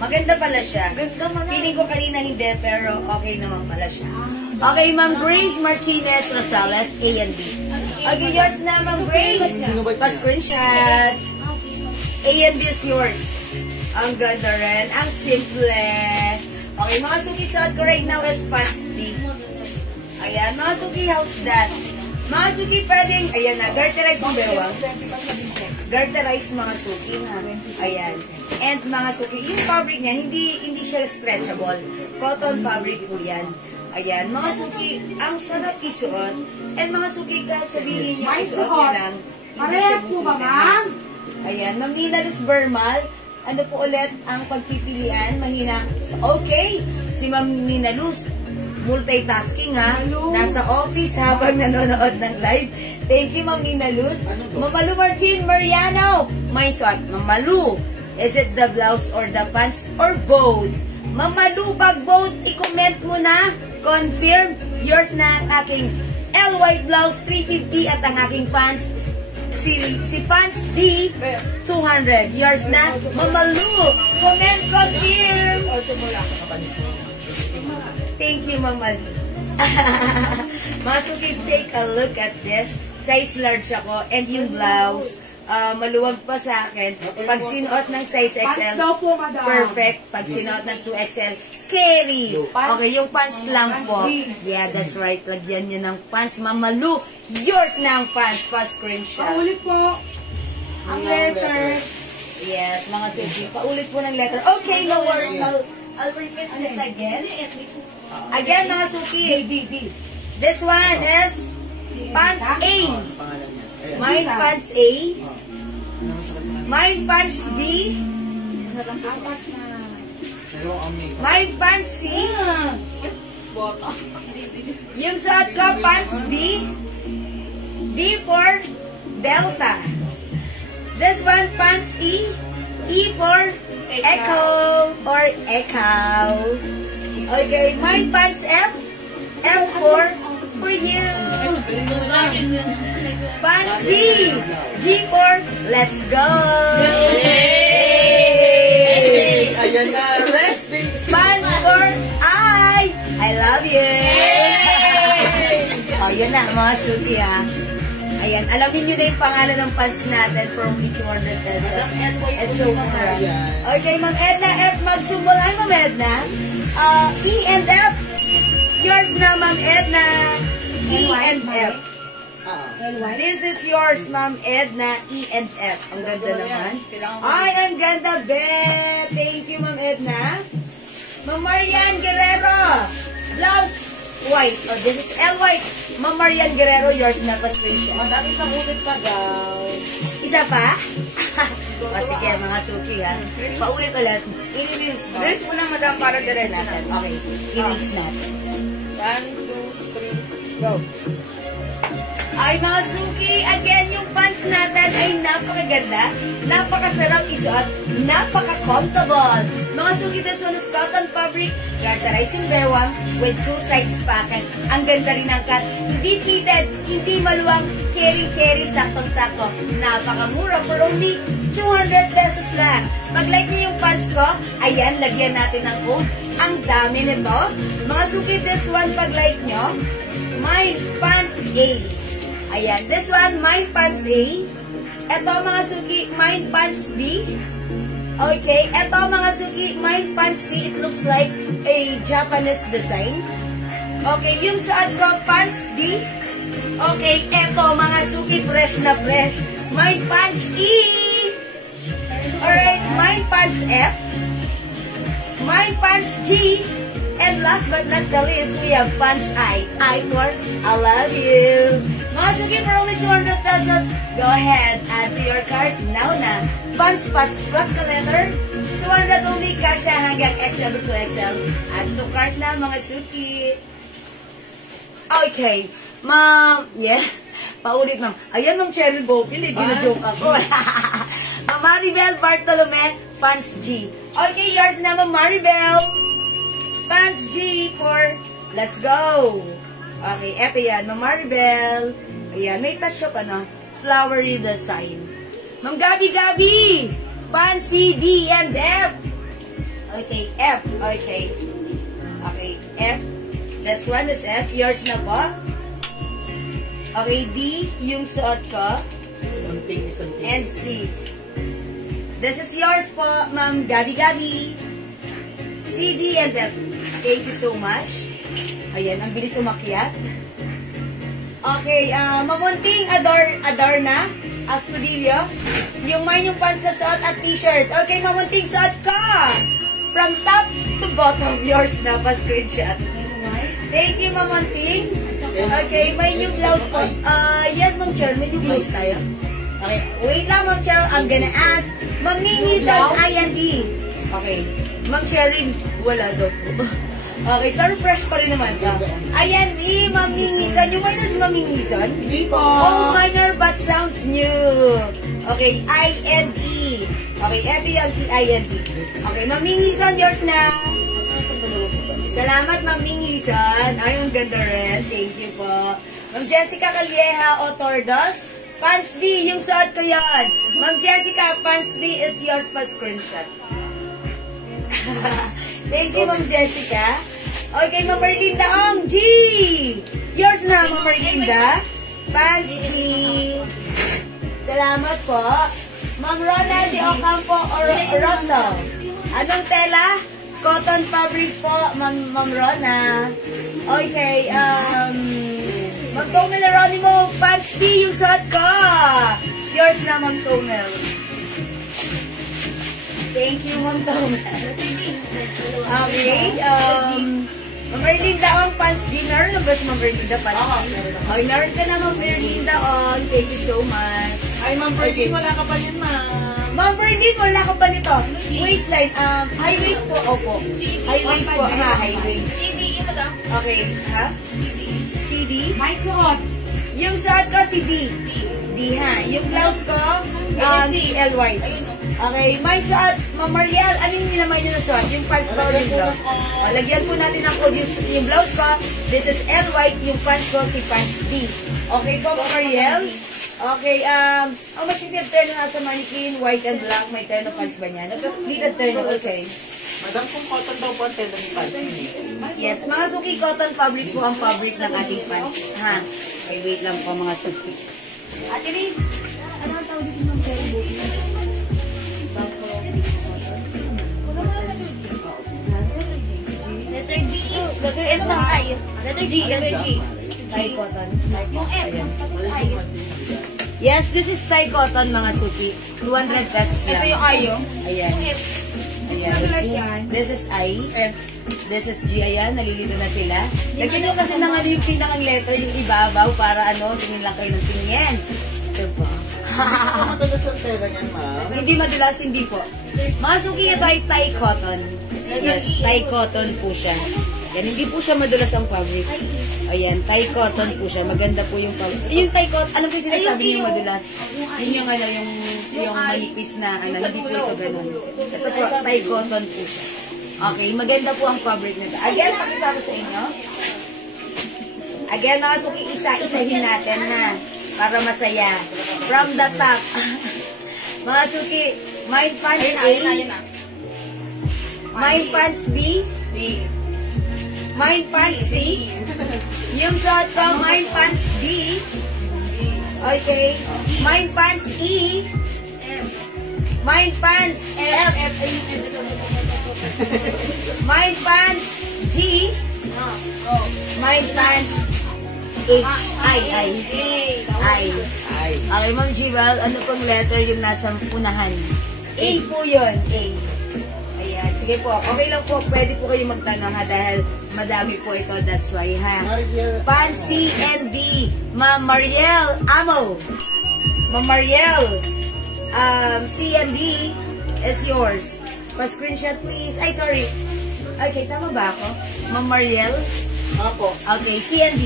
Maganda pala siya. Feeling ko kanina hindi, pero okay naman pala siya. Okay, Ma'am Grace Martinez Rosales, A and B. Okay, yours na, Ma'am Grace. Pa-screenshot. A and B is yours. Ang ganda rin. Ang simple. Okay, mga suki, suot ko right now is pants D. Ayan, mga suki, how's that? Mga suki, pwedeng, ayan na, garterize yung bewang. Garterize mga suki na. Ayan. And mga suki, yung fabric niya, hindi siya stretchable. Cotton fabric po yan. Ayan, mga suki, ang sarap isuot. And mga suki, kahit sabihin niya, isuot niya lang, hindi siya busutin. Ayan, Ma'am Nina Luz Bernal, ano po ulit ang pagpipilian? Mahina. Okay, si Ma'am Nina Luz, multitasking ha. Nasa office habang nanonood ng live. Thank you, Ma'am Nina Luz. Mamalu Martin Mariano. May suot. Mamalu. Is it the blouse or the pants or both? Mamalu, bag both. I-comment mo na. Confirm. Yours na ang aking L white blouse, 350. At ang aking pants, si pants D, 200. Yours na. Mamalu. Comment, confirm. Thank you, Mama Lee. Masuki, take a look at this. Size large ako. And yung blouse, maluwag pa sa akin. Pag sinuot ng size XL, perfect. Pag sinuot ng 2XL, carry. Okay, yung pants lang po. Yeah, that's right. Lagyan nyo ng pants. Mama Lu, yours na ang pants. Pa-screenshot. Paulit po. Ang letter. Yes, mga suki. Paulit po ng letter. Okay, no worries. I'll repeat it again. Again, mga suki. This one is pants A. Mine pants A. Mine pants B. Mine pants C. Yung suot ko, pants D. D for Delta. This one, pants E. E for Echo or Echo. Okay, mine pants F. F for you. Pants G. G for let's go. Ayan na, resting. Pants for I love you. Oh, yun na, mga suki ha. Ayan, alamin nyo na yung pangalan ng pants natin for only 200 pesos. It's so mura. Okay, Ma'am Edna, F, mag-sumbol. Ay, Ma'am Edna. E and F. Yours na, Ma'am Edna. E and F. This is yours, Ma'am Edna. E and F. Ang ganda naman. Ay, ang ganda, Bet. Thank you, Ma'am Edna. Ma'am Marian Guerrero. Blouse white. Oh, this is L white. Ma'am Marian Guerrero, yours na pa screenshot. Ang dami sa ulit pa daw. Isa pa? O sige, mga suki ha. Paulit ulit. I-release mo. Release muna, madam, para diretso natin. Okay, i-release natin. 1, 2, 3, go. Ay, mga suki, again, yung pants natin ay napakaganda, napakasarap isuot, napaka-comfortable. Mga suki, this one is cotton fabric, characterizing bewang with 2 sides pocket. Ang ganda rin ang cut. Hindi fitted, hindi maluwang, carry-carry, saktong-sakto. Napakamura for only 200 pesos lang. Pag-like niyo yung pants ko, ayan, lagyan natin ng code. Ang dami nito. Mga suki, this one, pag-like nyo, my pants A. Ayan, this one, mine pants A. Ito, mga suki, mine pants B. Okay, ito, mga suki, mine pants C. It looks like a Japanese design. Okay, yung suot ko, pants D. Okay, ito, mga suki, fresh na fresh. Mine pants E. Alright, mine pants F. Mine pants G. And last but not the least, we have pants I. I for I love you. Mga suki, for only 200 pesos, go ahead, add to your cart now na. Pants plus ka letter, 200 only, kasha hanggang XL to XL. Add to cart na, mga suki. Okay, ma'am, yeah, paulit ma'am. Ayan, ma'am Cheryl Bopil, gina-joke ako. Ma'am Maribel Bartolome, pants G. Okay, yours na, ma'am Maribel. Pants G for let's go. Okay, eto yan. Ma'am Maribel. Ayan, may touch up, ano? Flowery design. Ma'am Gabi. Pants C, D, and F. Okay, F. Okay. Okay, F. This one is F. Yours na po. Okay, D, yung suot ko. And C. This is yours po, Ma'am Gabi. C, D, and F. Thank you so much. Ayan, ang bilis umakyat. Okay, mamunting Adorna Astudillo. Yung mine yung pants na suot at t-shirt. Okay, mamunting suot ka. From top to bottom, yours na pa screenshot. Thank you, mamunting. Okay, may new blouse po. Yes, Ma'am Cheryl, may new blouse tayo. Okay, wait lang, Ma'am Cheryl. I'm gonna ask. Ma'am Mimi sa IND. Okay, Ma'am Cheryl, wala daw po. Okay, pero fresh pa rin naman ka. Ayan, Ma'am Mingison. Yung minor si Ma'am Mingison? Hindi po. Oh, minor but sounds new. Okay, I-N-E. Okay, eto yan si I-N-E. Okay, Ma'am Mingison, yours na. Salamat, Ma'am Mingison. Ay, ang ganda rin. Thank you po. Ma'am Jessica Calieja Otordos. Pants D, yung suot ko yan. Ma'am Jessica, pants D is yours pa screenshot. Thank you, Ma'am Jessica. Okay, Ma'am Marlinda Ong, G! Yours na, Ma'am Marlinda. Pants G. Salamat po. Ma'am Rona de Ocampo or Rosso. Anong tela? Cotton fabric po, Ma'am Rona. Okay, Ma'am Tony Leronimo, pants D yung suot ko. Yours na, Ma'am Tomel. Thank you, Ma'am Tomel. Okay, Ma'am Erlinda on pants dinner. Nabas Ma'am Erlinda pants dinner. Okay, naroon ka na Ma'am Erlinda on. Thank you so much. Ay, Ma'am Berlin, wala ka pa yun, ma'am. Ma'am Berlin, wala ka ba nito? Waistline, high waist po, opo. High waist po, ha, high waist. CD, ito daw. Okay, ha? CD? May suot. Yung suot ko, si D. D, ha? Yung blouse ko, si LY. Okay, may suot, Ma'am Mariel, anong naman yun na suot? Yung pants ko, yung blouse. Lagyan po natin ang code, yung blouse ko, this is LY, yung pants ko, si pants D. Okay po, Ma'am Mariel? Okay, how much you can turn na sa mannequin, white and black, may turn of pants ba niya? Nag-pleated turn, okay. Madam, kung cotton daw po ang tela ni pants. Yes, mga suki cotton fabric po ang fabric ng ating pants. Ha? Okay, wait lang po mga suki. Ate Liz, ano ang tawag dito ng very Letter D. Ito na I. Letter G. Letter G. Thai cotton. Yung F. Tapos I. Yes, this is Thai cotton mga suki. 200 pesos lang. Ito yung I. Ayan. Yung F. Ayan. This is I. F. This is G. Ayan, nalilito na sila. Lagyan nyo kasi ng ano yung pinakang letter, yung ibabaw, para ano, tingin lang kayo ng tingin. Diba? Madalas ang tela niyan, ma'am. Hindi madalas, hindi po. Mga suki, ito ay Thai cotton. Yes, Thai cotton po siya. Yan, hindi po siya madalas ang fabric. Ayan, Thai cotton po siya. Maganda po yung fabric. Yung Thai cotton, ano po yung sinasabi niyo madalas? Yun yung ano, yung manipis na, ano, hindi po ito ganun. Kasi po, Thai cotton po siya. Okay, maganda po ang fabric nito. Again, pakita ko sa inyo. Again, mga suki, isa-isahin natin, ha? Para masaya. From the top. Mga suki, my pants A. My pants B. My pants C. Yung suot ko, my pants D. Okay. My pants E. My pants F. My pants G. My pants H. I. Okay, Ma'am Jewel, ano pong letter yung nasa unahan? A po yun. A. Ayan, sige po. Okay lang po, pwede po kayo magtanong ha, dahil madami po ito, that's why ha. Pants C and D. Ma'am Mariel Amo. Ma'am Mariel, C and D is yours. Pa-screenshot please. Ay, sorry. Okay, tama ba ako? Ma'am Mariel? Apo. Okay, C and D.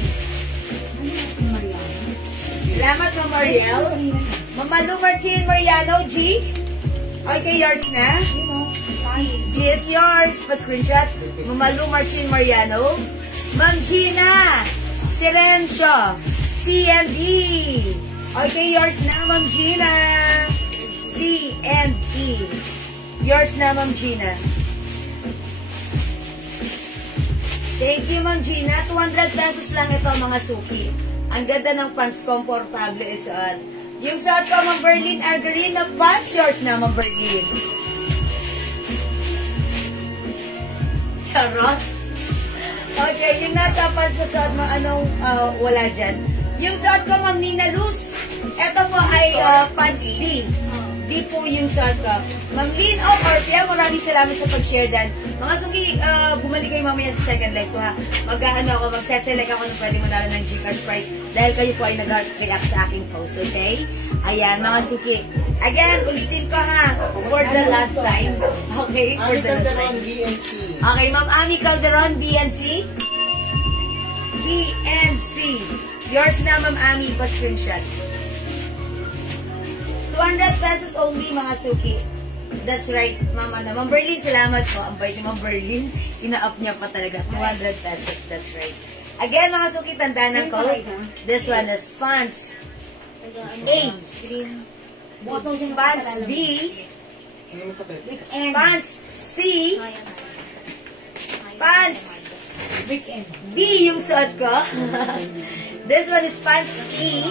Salamat, Ma'am Mariel. Ma'am Malu Martin Mariano, G. Okay, yours na. G is yours. Pa-screenshot. Ma'am Malu Martin Mariano. Ma'am Gina Silencio, C and D. Okay, yours na, Ma'am Gina. C and E. Yours na, Ma'am Gina. Thank you, Ma'am Gina. 200 pesos lang ito, mga suki. Ang ganda ng pants, comfortable isuot. Yung suot ko, Ma'am Berlin, Argarina pants, yours na, Ma'am Berlin. Charot. Okay, yung nasa pants na suot mo, anong wala dyan. Yung suot ko, Ma'am Nina Luz, ito po ay pants D. D po yung suot ko. Ma'am Lynn O. Orpia, maraming salamat sa pag-share dan. Mga suki, bumalik kayo mamaya sa second live ko ha. Magsaselect ako ng pwede mo nalang ng Gcash price dahil kayo po ay nag-react sa aking post, okay? Ayan, mga suki. Again, ulitin ko ha, for the last time. Okay, for the last time. Okay, Ma'am Ami Calderon, B and C. B and C. Yours na, Ma'am Ami, pa-screenshot. 200 pesos only, mga suki. That's right, Mama na. Ma'am Berlin, salamat po. Ang bait ni Ma'am Berlin. Ina-up niya pa talaga. 200 pesos. That's right. Again, mga suki, tandaan ng code. This one is pants A. Pants B. Pants C. Pants D yung suot ko. This one is pants E.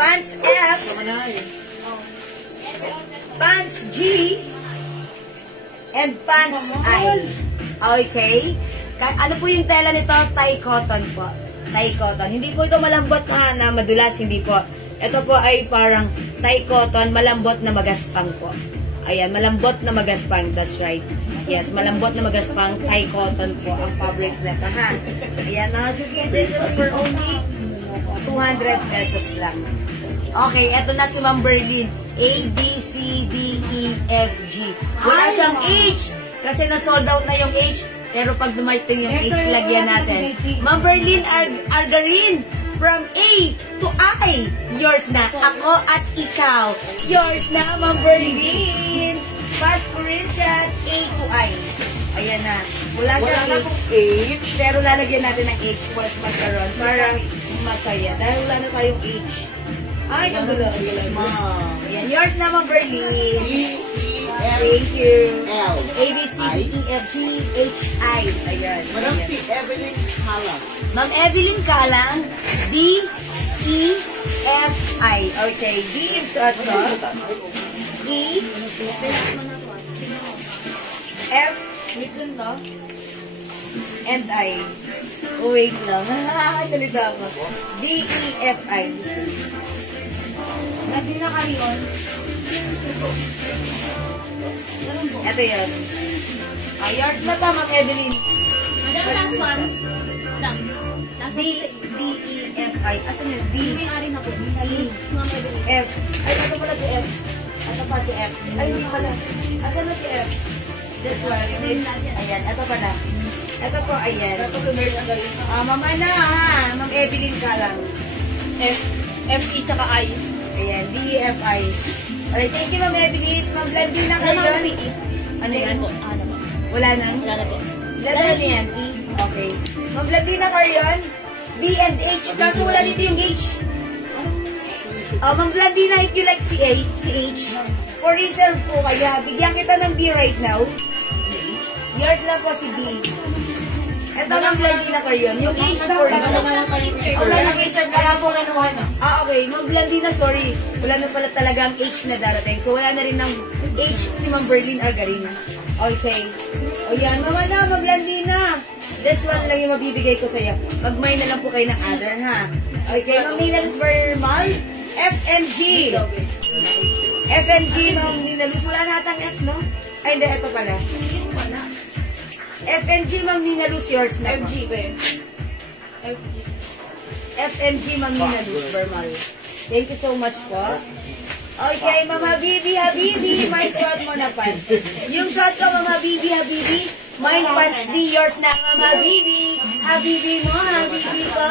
Pants F. Pants G. And pants I. Okay? Ano po yung tela nito? Thai cotton po. Thai cotton. Hindi po ito malambot ha, na madulas. Hindi po. Ito po ay parang tie cotton, malambot na magaspang po. Ayan, malambot na magaspang. That's right. Yes, malambot na magaspang tie cotton po ang fabric na ito, ha? Ayan, mga sige, this is for only 200 pesos lang. Okay, eto na si Ma'am Berlin. A, B, C, D, E, F, G. Wala siyang H kasi na-sold out na yung H. Pero pag dumating yung H, lagyan natin. Ma'am Berlin Argarin, from A to I. Yours na. Ako at ikaw. Yours na, Ma'am Berlin. Fast screenshot, A to I. Ayan na. Wala siyang H, pero lalagyan natin ng H plus macaron para masaya. Dahil wala na tayong H. Ay, ang gulo. Ayan, yours na, Ma'am Berlin. Thank you. A, B, C, D, E, F, G, H, I. Ayan. Madam si Evelyn Calang. Ma'am Evelyn Calang, D, E, F, I. Okay, D is suot ko. E, F, and I. Oh, wait lang. Nakakakalita ako. D, E, F, I. Lagi na kariyon. Ito yun. Yours na to, Ma'am Evelyn. Madam, last one. Lang. Last D, one. D, E, F, I. Asan yun? D, May ari na po. E, F. Ay, ito pala si F. Ito pa si F. Ay, hindi pala. Asan na si F? This one. Ayan, ito pala. Ito po, ayan. Ma'am Ana, ha? Ma'am Evelyn ka lang. F, F, E, tsaka I. Ayan, D, E, F, I. Alright, thank you, Ma'am Evelyn. Ma'am Blandine na kayo. Ano yan? Ano po? Wala na? Wala na po. Dadala niyan, E. Okay. Ma'am Blandine na kayo. B and H. Kaso wala dito yung H. Ma'am Blandina, if you like si H, for reserve po kaya, bigyan kita ng B right now. Yours na po si B. Ito Ma'am Blandina Carion. Yung H for reserve. Wala lang H. Kaya po kinuha na. Okay. Ma'am Blandina, sorry. Wala na pala talagang H na darating. So, wala na rin ng H si Ma'am Berlin Argarin. Okay. O yan. Mama na, Ma'am Blandina. This one lang yung mabibigay ko sa'yo. Magmay na lang po kayo ng other, ha? Okay. Ma'am Ninalis Vermal. F and G. F and G, Ma'am Ninalis. Wala na atang F, no? Ay, hindi. Ito pala. F and G, Ma'am Ninalis. Yours na po. FG ba yun? FG. F and G, Ma'am Ninalis Vermal. Thank you so much po. Okay, Ma'am Habibi, may suot mo na pants. Yung suot ko, Ma'am Habibi, mine pants D, yours na, Ma'am Habibi. Habibi mo, Habibi ko.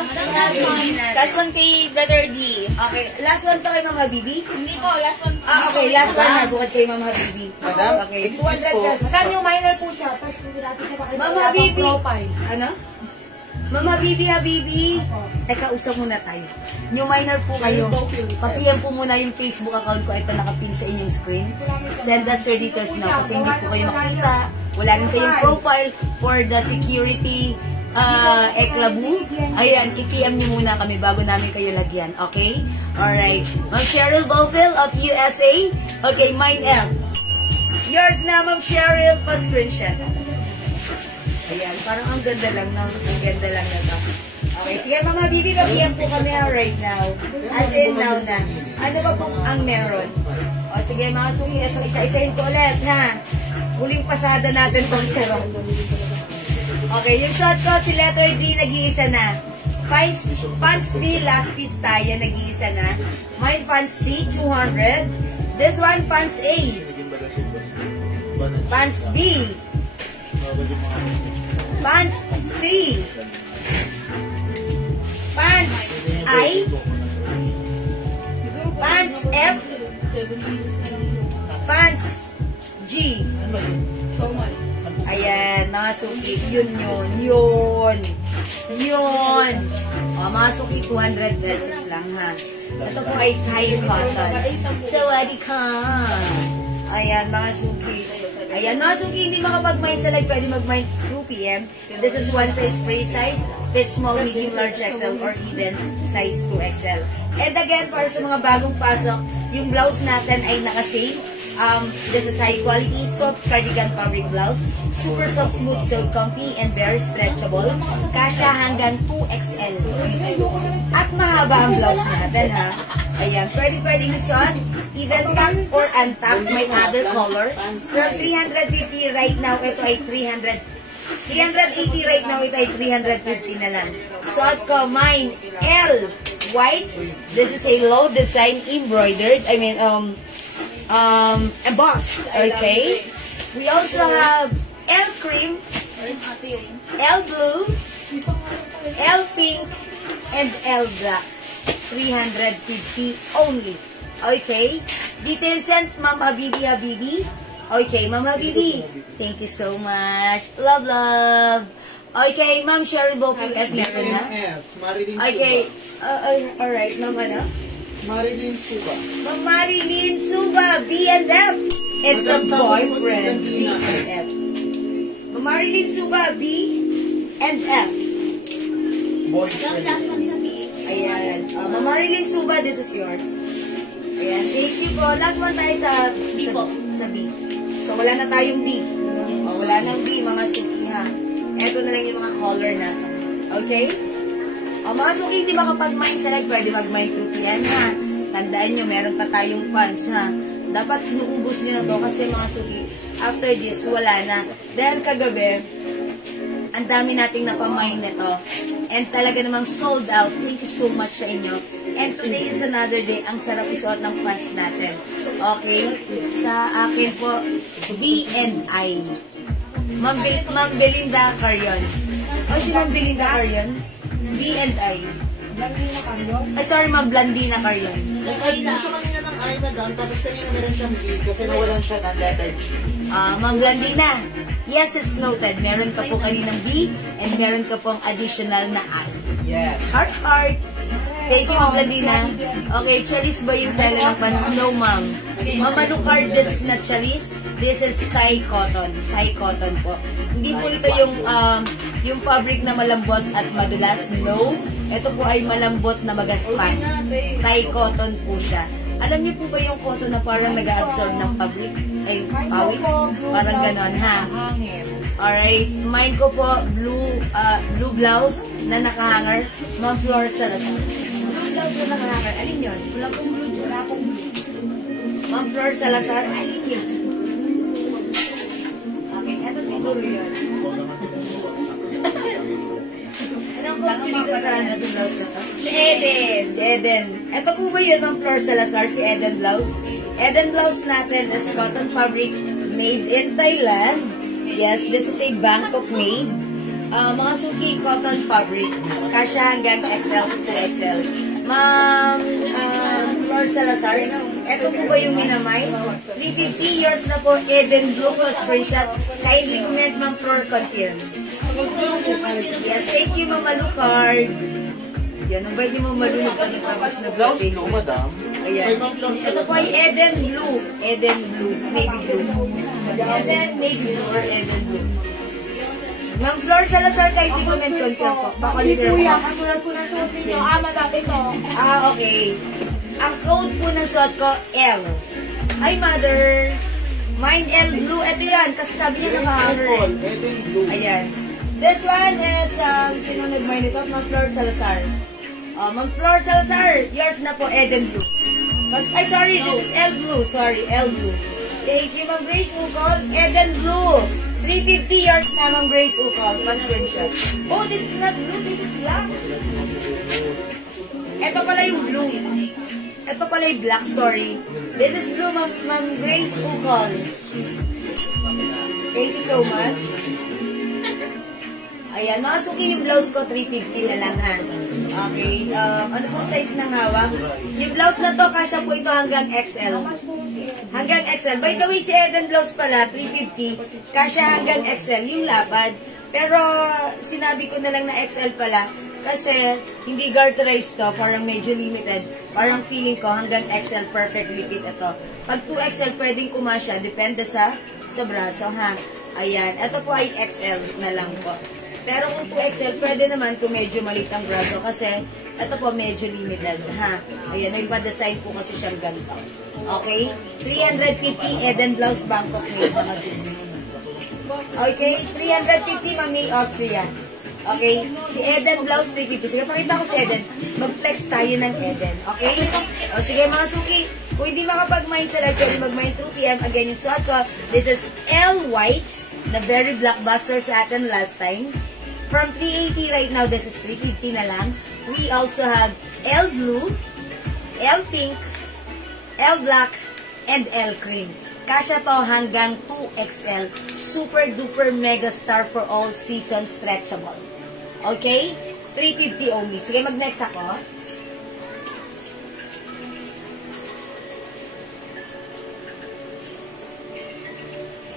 Last one kay letter D. Okay, last one to kay Ma'am Habibi. Hindi po, last one. Okay, last one na, bukod kay Ma'am Habibi. Madam, Okay, excuse 200 po. pesos. Saan yung minor po siya? Tapos hindi natin siya makita. Ma'am Habibi. Profile. Ano? Ma'am Habibi. Teka, usap muna tayo. New minor po kayo. Pa-PM po muna yung Facebook account ko. Ito nakapin sa inyong screen. Send us your details now kasi hindi po kayo makita. Wala rin kayong profile for the security eklabu. Ayan, i-PM nyo muna kami bago namin kayo lagyan. Okay? Alright. Ma'am Cheryl Boville of USA. Okay, mine F. Yours na, Ma'am Cheryl. Pa-screenshot. Ayan, parang ang ganda lang na. Ang ganda lang na ito. Okay, sige Mama Bibi, PM po kami right now. As in now na. Ano ba pong ang meron? O sige mga suki, ito isa-isahin ko ulit na. Huling pasada natin pong charot. Okay, yung shot ko, si letter D, nag-iisa na. Pants D, last piece tayo, nag-iisa na. Mine pants D, 200. This one, pants A. Pants B. Pants C. Pants I. Pants F. Pants G. Ayan, mga suki. Yun. Mga suki, 200 pesos lang, ha. Ito po ay Thai cotton. Sawadika. Ayan, mga suki. Ayan, mga suki, hindi makapag-mind sa live. Pwede mag-mind 2 p.m. This is one size, free size. Fit small, medium, large, XL, or even size 2XL. And again, para sa mga bagong pasok, yung blouse natin ay naka-save. This is high quality, soft cardigan fabric blouse. Super soft, smooth, so comfy, and very stretchable. Kasya hanggang 2XL. At mahaba ang blouse natin, ha? Ayan, pwede isuot. Even tuck or untuck, may other color. From 350 right now, ito ay 380 right now, ito ay 350 na lang. Suot ko, mine, L, white. This is a low design embroidered. I mean, embossed. Okay. We also have L cream, L blue, L pink, and L black. 350 only. Okay. Details sent, Ma'am Habibi. Okay, Ma'am Habibi. Thank you so much. Love, love. Okay, Ma'am Cheryl Booking at meron na. Okay. Alright, Ma'am ano? Marilyn Suba. Ma'am Marilyn Suba, B&F. It's a boyfriend, B&F. Ma'am Marilyn Suba, B&F. Boyfriend. Ayan. Ma'am Marilyn Suba, this is yours. Ayan. Thank you po. Last one tayo sa B. So, wala na tayong D. Wala nang D, mga suki ha. Ito na lang yung mga color na. Okay? Mga suki, hindi makapag-mind select. Pwede mag-mind 2PM ha. Tandaan nyo, meron pa tayong funds ha. Dapat inuubos nyo na to kasi mga suki, after this, wala na. Dahil kagabi, ang dami nating napamind nito. And talaga namang sold out. Thank you so much sa inyo. And today is another day. Ang sarap isuot ng funds natin. Okay? Sa akin po, B&I. Ma'am Belinda Carion. Si Ma'am Belinda Carion? B&I. Blandina Carion? Ay, sorry, Ma'am Blandina Carion. Nag-add mo siya kanina ng I na down, tapos kanina meron siyang B kasi nawalan siya ng letter G. Ma'am Blandina, yes, it's noted. Meron ka po kaninang B and meron ka pong additional na I. Yes. Heart, heart. Thank you, Ma'am Blandina. Okay, Charis ba yung tela ng pants? No, Ma'am. Ma'am Alucard, this is not Charis. This is Thai cotton. Thai cotton po. Hindi po ito yung fabric na malambot at madulas. No. Ito po ay malambot na magaspan. Thai cotton po siya. Alam niyo po ba yung cotton na parang nag-absorb ng fabric? Ay, pawis? Parang ganon, ha? Alright. Mine ko po, blue blouse na nakahanger. Ma'am Flor Salazar. Blue blouse na nakahanger. Alin yun? Wala pong blue. Wala pong blue. Ma'am Flor Salazar. Alin yun? Okay, eto siguro yun. Anong po dito sa blouse na to? Si Eden. Si Eden. Ito po ba yun ang Flor Salazar, si Eden blouse? Eden blouse natin is cotton fabric made in Thailand. Yes, this is a Bangkok made. Mga suki cotton fabric. Kasya hanggang XL to XL. Ma'am Flor Salazar, ito po ba yung minamay? 350 years na po, Eden blue po screenshot. Kindly comment, Ma'am Flor, confirm. Yes, thank you, Ma'am Alucard. Yan, ang pwede mo malunod pa ng tapos na Blouse blouse. no, madam. Ayan. Ito po ay Eden blue. Eden blue. Navy blue. Eden navy blue or Eden blue. Ma'am Flor Salazar, kahit di comment confirm po. Baka Hindi nila po po. yan. Katulad po ng suot ninyo. Madami to. Okay. Ang code po ng suot ko, L. Hi, mother. Mine L blue. Ito yan. Kasi sabi niya nakahanger. Eden blue. Ayan. This one is, sino nag-mine ito? Ma'am Flor Salazar. Ma'am Flor Salazar, yours na po, Eden blue. Ay, sorry, this is L blue. Sorry, L blue. Thank you, Ma'am Grace Ukol. Eden blue. 350 yours na, Ma'am Grace Ukol. Pa-screenshot. Oh, this is not blue. This is black. Ito pala yung blue. Ito pala yung black, sorry. This is blue, Ma'am Grace Ukol. Thank you so much. Ayan, makasuki yung blouse ko, 350 na lang ha. Okay, ano pong size ng hawak? Yung blouse na to, kasya po ito hanggang XL. Hanggang XL. By the way, si Eden blouse pala, 350, kasya hanggang XL, yung lapad. Pero, sinabi ko na lang na XL pala, kasi hindi garterized to, parang medyo limited. Parang feeling ko hanggang XL perfectly fit ito. Pag 2XL, pwedeng kumasya, depende sa braso ha. Ayan, ito po ay XL na lang po. Pero kung 2XL, pwede naman kung medyo maliit ang braso kasi ito po medyo limited, ha? Ayan, may pa-design po kasi siyang ganito. Okay? 350 Eden blouse Bangkok made, mga dulo. Okay? 350 Mami Austria. Okay? Si Eden blouse 350. Sige, pakita ko si Eden. mag-flex tayo ng Eden. Okay? O sige mga suki, kung hindi makapag-mine sa live, pwede mag-mine through PM. Again, yung suot ko, this is L White, the very blockbuster sa atin last time. From 380 right now, this is 350 na lang. We also have L Blue, L Pink, L Black, and L Cream. Kasya to hanggang 2XL. Super duper mega star for all season stretchable. Okay? 350 only. Sige, mag-next ako.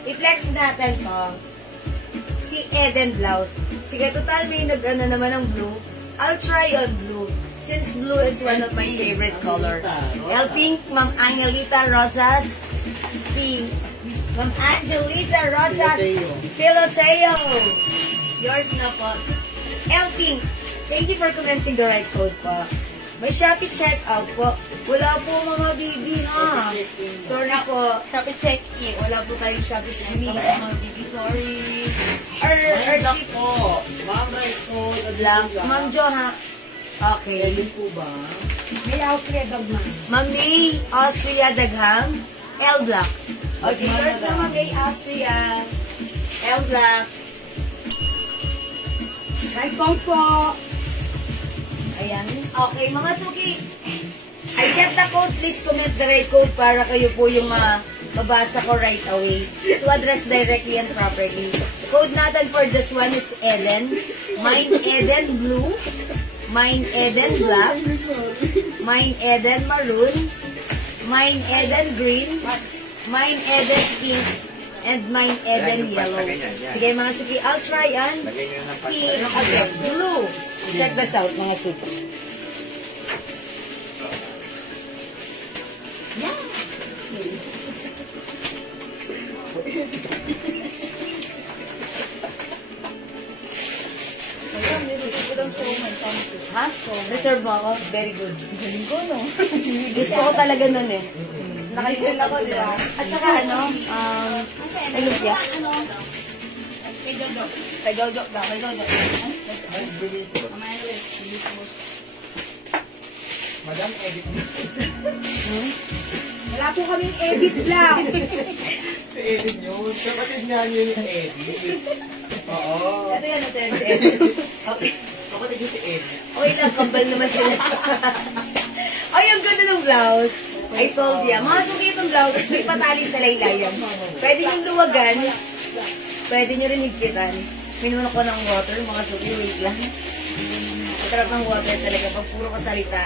I-flex natin to. Si Eden Blouse. Sige, total may nag-ano naman ng blue. I'll try on blue. Since blue is one of my favorite color. L Pink, Ma'am Angelita Rosas. Pink. Ma'am Angelita Rosas. Piloteo. Yours na po. L Pink. Thank you for commenting the right code po. May Shopee checkout po. Wala po mga baby ha. Sorry po. Shopee check-in. Wala po tayong Shopee check-in. Mga baby, sorry. Or Black ship. po. Ma'am, right po. Black. Ma'am Jo ha. Okay. Pwede po ba? May outlet of man. Ma'am May Austria Dagham. L Black. Okay, yours naman May Austria. L Black. Right code po. Ayan. Okay, mga suki. I set the code. Please comment the right code para kayo po yung mabasa ko right away. To address directly and properly. Code natin for this one is Eden. Mine Eden Blue. Mine Eden Black. Mine Eden Maroon. Mine Eden Green. Mine Eden Pink. And mine Eden Yellow. Sige mga suki, I'll try on pink. Okay, blue. Check this out mga suki. Yeah. Ha? Reserve mo ako? Very good. Galing ko, no? Gusto ko talaga nun eh. Nakaisip ako, di ba? At saka ano, ay lumpia. Kay Jojo. Kay Jojo ba? Kay Jojo. Ay, bilis. Mamaya na ulit. Bilis mo. Madam, edit mo. Wala po kaming edit lang. Si Edit yun. Kapatid nga niyo yung Edit. Oo. Ano yan natin? Okay. Kapatid yung si Edit. Uy, nakambal naman sila. Ay, ang ganda ng blouse. I told ya. Mga suki itong blouse, may patali sa laylayan. Pwede yung luwagan. Pwede nyo rin higpitan. Minuman ako ng water, mga suki. Wait lang. Masarap ng water talaga. Pag puro kasalita.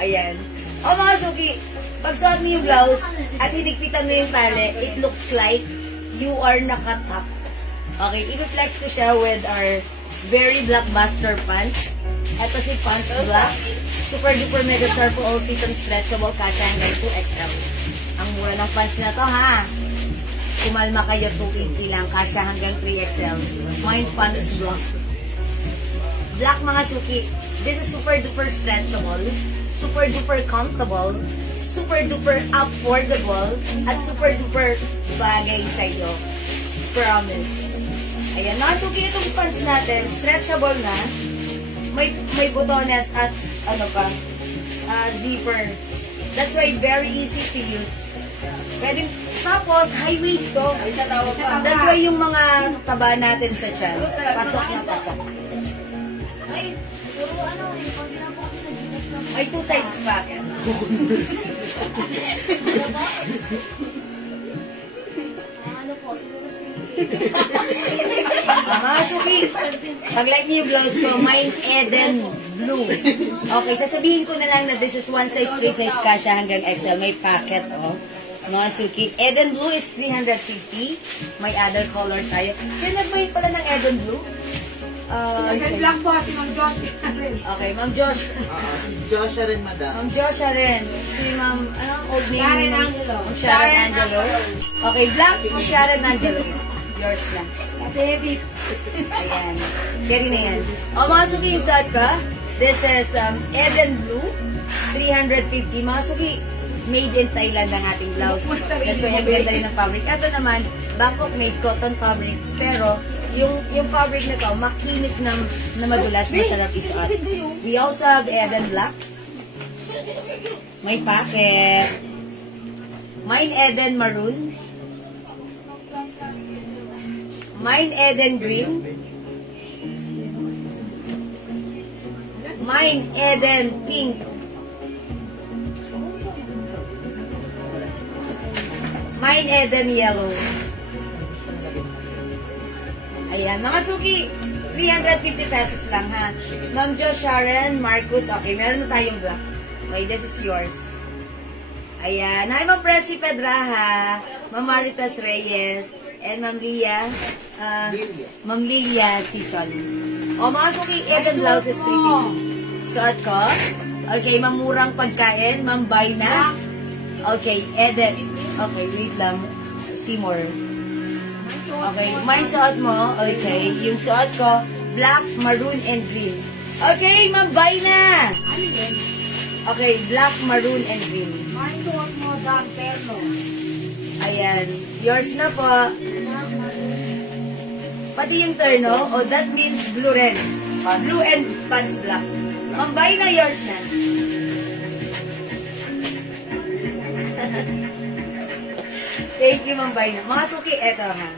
Ayan. O mga suki, pag suot mo yung blouse at hinigpitan mo yung tali, it looks like you are nakatap. Okay, i-reflex ko siya with our very blockbuster pants. Ito si Pants Black. Super duper mega star for all season stretchable kasha hanggang 2XL. Ang mura ng pants na to ha. Kumalma kayo, 250 lang. Kasha hanggang 3XL. Mine Pants Black. Black mga suki. This is super duper stretchable. Super duper comfortable. Super duper affordable. At super duper bagay sa'yo. Promise. Ayan, mga suki itong pants natin. Stretchable na. May botones at ano pa, zipper. That's why very easy to use. Pwede, tapos high waist to. That's why yung mga taba natin sa tiyan, pasok na pasok. Ay, puro ano, pag ginagawa ko sa Gmail lang. Ay, 2 sides pocket. Ano po? Mga suki, pag like niyo yung blouse ko, mine Eden Blue. Okay, sasabihin ko na lang na this is 1 size, 3 size kasha hanggang XL. May packet, oh. Mga suki, Eden Blue is 350. May other color tayo. Sino nagmahit pala ng Eden Blue? Red black po si Mang Josh. Okay, Ma'am Josh. Si Joshua rin, madam. Ma'am Joshua rin. Si Ma'am, anong old name? Sharon Angelo. Ma'am Sharon Angelo. Okay, black o Sharon Angelo. Yours na. Edit. Ayan. Carry na yan. O, mga suki, yung suot ka. This is Eden Blue. 350. Mga suki, made in Thailand ang ating blouse. That's why ang ganda rin ng fabric. Ito naman, Bangkok made cotton fabric. Pero, yung fabric na to, makinis na madulas, masarap isuot. We also have Eden Black. May packet. Mine Eden Maroon. Mine Eden Green. Mine Eden Pink. Mine Eden Yellow. Ayan, mga suki, 350 pesos lang ha. Ma'am Jo, Sharon, Marcus, okay, meron na tayong black. Okay, this is yours. Ayan, hi Ma'am Presi Pedraha, Ma'am Maritas Reyes, and Ma'am Lia, Ma'am Lilia Season. O mga suki, Eden Blouses 350. Suot ko. Okay, mamurang pagkain, Ma'am Baina. Okay, Eden. Okay, wait lang. Seymour. Okay, may suot mo. Okay, yung suot ko, black, maroon, and green. Okay, Ma'am Baina. Okay, black, maroon, and green. May suot mo, Dan Perlo. Ayan. Yours na po. Pati yung terno, oh, that means blue red. Blue and pants black. Ma'am Baina, yours na. Thank you, Ma'am Baina. Mga suki, eto ha.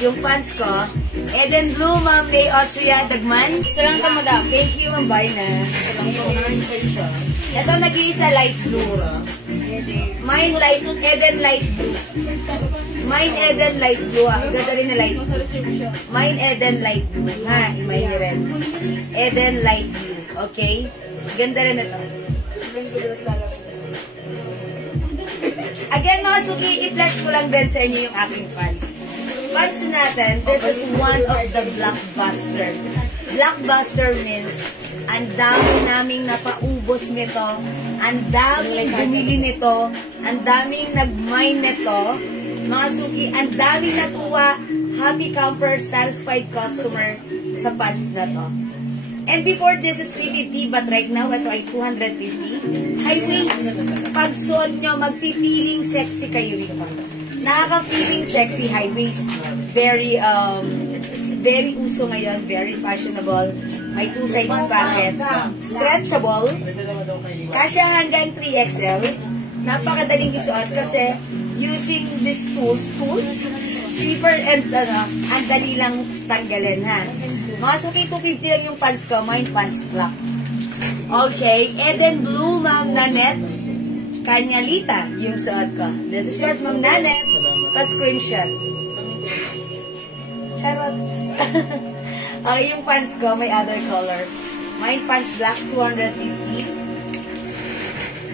Yung pants ko, Eden Blue, Ma'am May Austria, Dagman. Ito lang ito, madam. Thank you, Ma'am Baina. Ito, nag-iisa light blue. Mine light, Eden light blue. Mine Eden light blue. Ganda rin na light blue. Mine Eden light blue. Ha, may red. Eden light blue. Okay? Ganda rin na ito. Again, mga suki, i-flex ko lang din sa inyo yung aking pants. Pants natin, this is one of the blockbuster. Blockbuster means, ang dami naming napaubos nito, ang daming bumili nito, ang daming nag-mine nito, mga suki, ang daming natuwa, happy camper, satisfied customer sa pants na to. And before this is 350, but right now, ito ay 250. High waist. Pag suot nyo, mag-feeling sexy kayo rito. Nakaka-feeling sexy high waist. Very uso ngayon. Very fashionable. May 2 sides pocket. Stretchable. Kasya hanggang 3XL. Napakadaling isuot kasi using these tools, zipper and ang dali lang tanggalin ha. Mga suki, 250 lang yung pants ko. Mine pants black. Okay. Eden Blue, Ma'am Nanette. Kanyalita, yung suot ko. This is yours, Ma'am Nanette. Pa-screenshot. Charot. Okay, yung pants ko, may other color. Mine pants black, 250.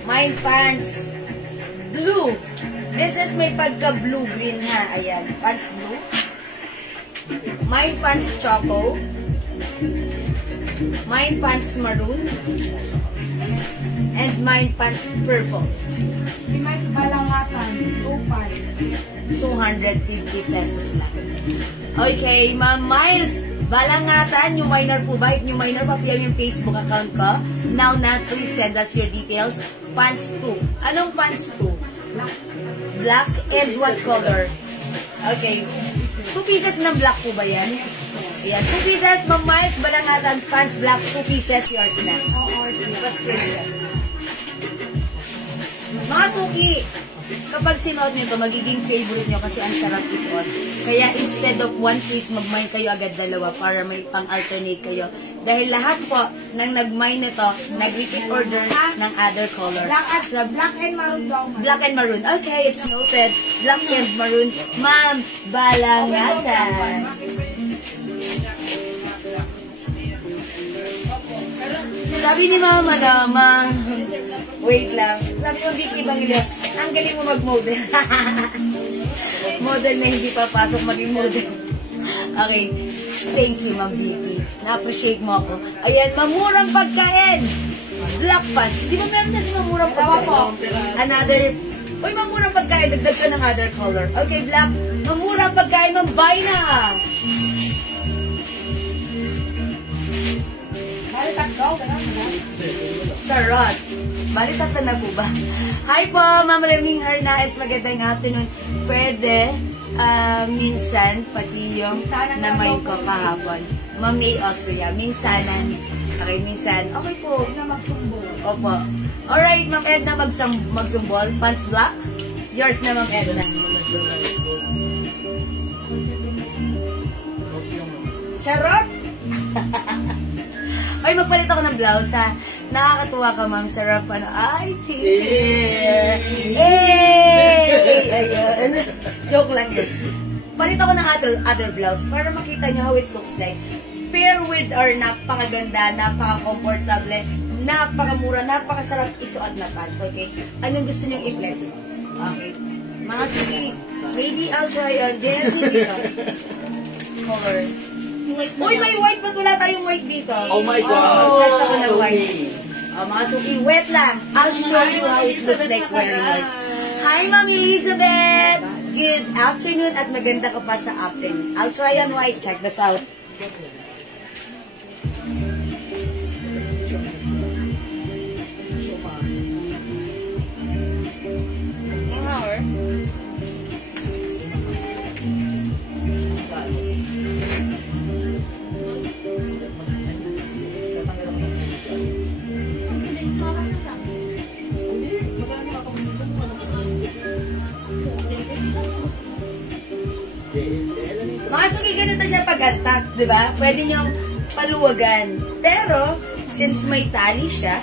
Mine pants blue. This is may pagka-blue-green ha. Ayan. Pants blue. Mine pants choco. Mine pants maroon. And mine pants purple. Si Mas Balangatan, 250. 250 pesos lang. Okay, Ma'am Miles Balangatan, yung minor po ba? Yung minor, pa-PM yung Facebook account ko. Now na, please send us your details. Pants 2. Anong pants 2? Black and what color? Okay. 2 pieces ng black po ba yan? Ayan. 2 pieces, Ma'am Miles Balangatan, pants black, 2 pieces, yours na. Mga suki, kapag sinuot nyo ito, magiging favorite nyo kasi ang sarap isuot. Kaya instead of 1 piece, mag-mine kayo agad 2 para may pang-alternate kayo. Dahil lahat po ng nag-mine nito, nag-repeat order ng other color. Black and maroon daw. Black and maroon. Okay, it's noted. Black and maroon. Ma'am Balangatan. Sabi ni Mama Madama, wait lang. Sabi mo, Vicky Bangilio, ang galing mo mag-model. Model na hindi papasok maging model. Okay. Thank you, Ma'am Vicky. Na-appreciate mo ako. Ayan, mamurang pagkain. Black pants. Di ba meron na si mamurang pagkain? Another. Uy, mamurang pagkain. Dagdag ka ng other color. Okay, black. Mamurang pagkain. Mambay na. Balikat daw, gano'n. Charot. Balikat na po ba? Hi po, Ma'am Reming Hernaez. Magandang afternoon. Pwede, minsan, pati yung na-mine ko kahapon. Ma'am May Austria. Minsanan. Okay, minsan. Okay po. Huwag na magsumbong. Opo. Alright, Ma'am Edna, magsumbol. Pants black. Yours na, Ma'am Edna. Charot! Ay, magpalit ako ng blouse, ha? Nakakatuwa ka, Ma'am. Sarap, ano? Ay, teacher! Hey! Ayan. Joke lang yun. Palit ako ng other blouse para makita niyo how it looks like. Pair with our napakaganda, napaka-comfortable, napakamura, napakasarap isuot na pants, okay? Anong gusto niyong i-flex? Okay. Mga sige, maybe I'll try on Jenny dito. Color. Uy, may white pa. Wala tayong white dito. Oh my God! Flex ako ng white. Mga suki, wet lang. I'll show you how it looks like wearing white. Hi, Ma'am Elizabeth! Good afternoon at maganda ka pa sa afternoon. I'll try on white. Check this out. Mga suki, ganito siya pag-antak, di ba? Pwede niyong paluwagan. Pero, since may tali siya,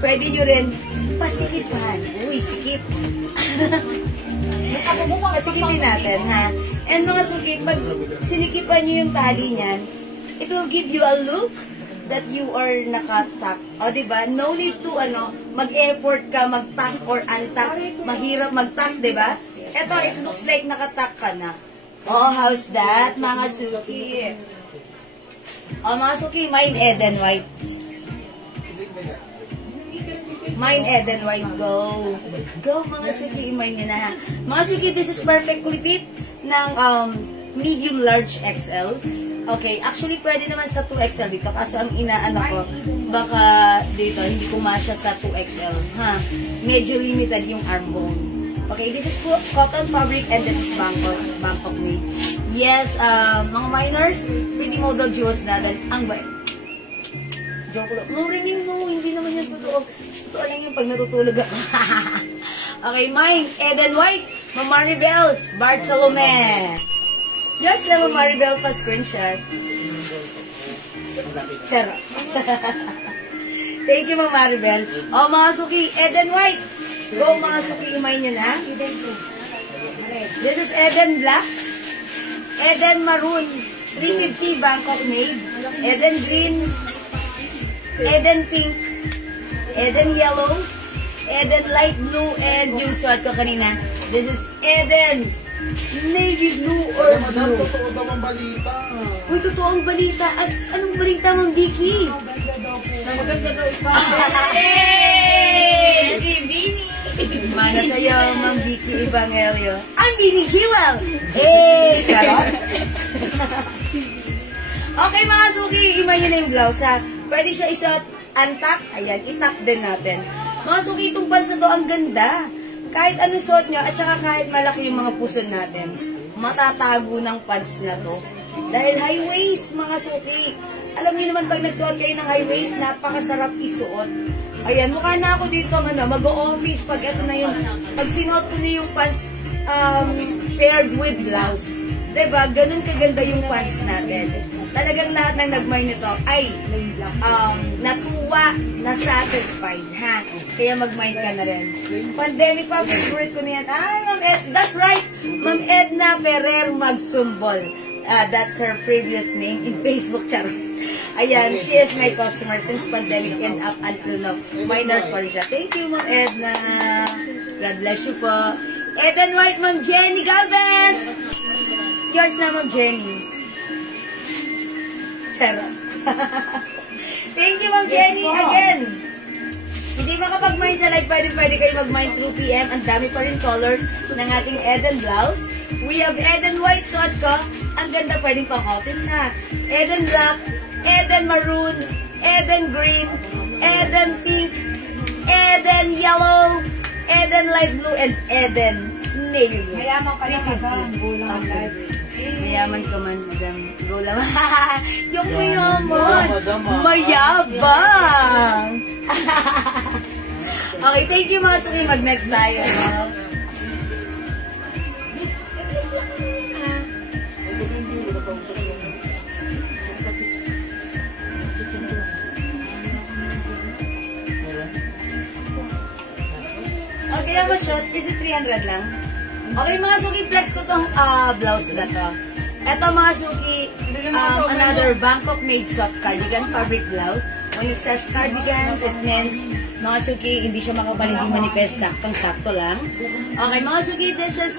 pwede niyo rin pasikipan. Uy, sikip. Pasikipin natin, ha? And mga suki, pag sinikipan niyo yung tali niyan, it will give you a look that you are nakatak. O, diba? No need to, mag-effort ka, mag-tak or untak. Mahirap mag-tak, diba? Ito, it looks like nakatak ka na. Oh, how's that, mga suki? Oh, mga suki, mine Eden White. Mine Eden White, go. Go, mga suki, mine nyo na, ha? Mga suki, this is perfectly fit ng medium large XL. Okay, actually, pwede naman sa 2XL dito. Kaso ang inaano ko, baka dito, hindi kumasya sa 2XL. Ha? Medyo limited yung arm bone. Okay, this is cotton fabric and this is Bangkok made. Yes, mga minors, pretty model jewels natin. Ang bait. Joke lang. No, ringin mo. Hindi naman yan totoo. Totoo lang yung pag natutulog ako. Okay, mine, Eden White, Mamaribel, Bartolome. Yours na Mamaribel pa screenshot. Charot. Thank you, Mamaribel. O, mga suki, Eden White. Go, mga suki, imay nyo na. This is Eden Black, Eden Maroon, 350 Bangkok made, Eden Green, Eden Pink, Eden Yellow, Eden Light Blue, and yung suot ko kanina, this is Eden Navy Blue or Blue. Totoo daw ang balita. Uy, totoo ang balita. At anong balita, Ma'am Vicky? Na maganda daw pa. Yay! Si Bini! Mana sa'yo, Ma'am Vicky Evangelio. I'm Bini Jewel! Hey! Charot! Okay, mga suki, imay nyo na yung blouse, ha? Pwede siya isuot antak. Ayan, itak din natin. Mga suki, itong pants na to, ang ganda. Kahit anong suot nyo, at saka kahit malaki yung mga puson natin, matatago ng pants na to. Dahil high waist, mga suki. Alam niyo naman, pag nagsuot kayo ng high waist, napakasarap isuot. Ayan, mukha na ako dito, mag-o-office, pag ito na yung, pag sinuot ko na yung pants, paired with blouse. Diba? Ganun kaganda yung pants natin. Talagang lahat ng nagmay nito ay natuwa, na-satisfied, ha? Kaya mag-mind ka na rin. Pandemic pa, favorite ko na yan. Ay, Ma'am Ed, that's right! Ma'am Edna Ferrer Magsumbol. That's her previous name in Facebook, charot. Ayan, she is my customer since pandemic and up until now. Minors pa rin siya. Thank you, Ma'am Edna. God bless you po. Eden White, Ma'am Jenny Galvez. Yours na, Ma'am Jenny. Charot. Thank you, Ma'am Jenny. Again, hindi makapag-mine sa live, pwede kayo mag-mine through PM. Ang dami pa rin colors ng ating Eden blouse. We have Eden White suot ko. Ang ganda, pwedeng pang office, ha? Eden Black, Eden Maroon, Eden Green, Eden Pink, Eden Yellow, Eden Light Blue, and Eden Navy Blue. Mayaman ka lang hanggang bulang live. Mayaman ka man, madam. Go lang. Yung mayaman. Madam, ah. Mayabang. Okay, thank you mga suki. Mag-next tayo. Okay lang ba shot? Is it 300 lang? Okay mga suki, flex ko tong blouse na to. Ito mga suki, another Bangkok made soft cardigan fabric blouse. When it says cardigans, it means mga suki, hindi siya makapal, hindi manipes, saktong-sakto lang. Okay mga suki, this is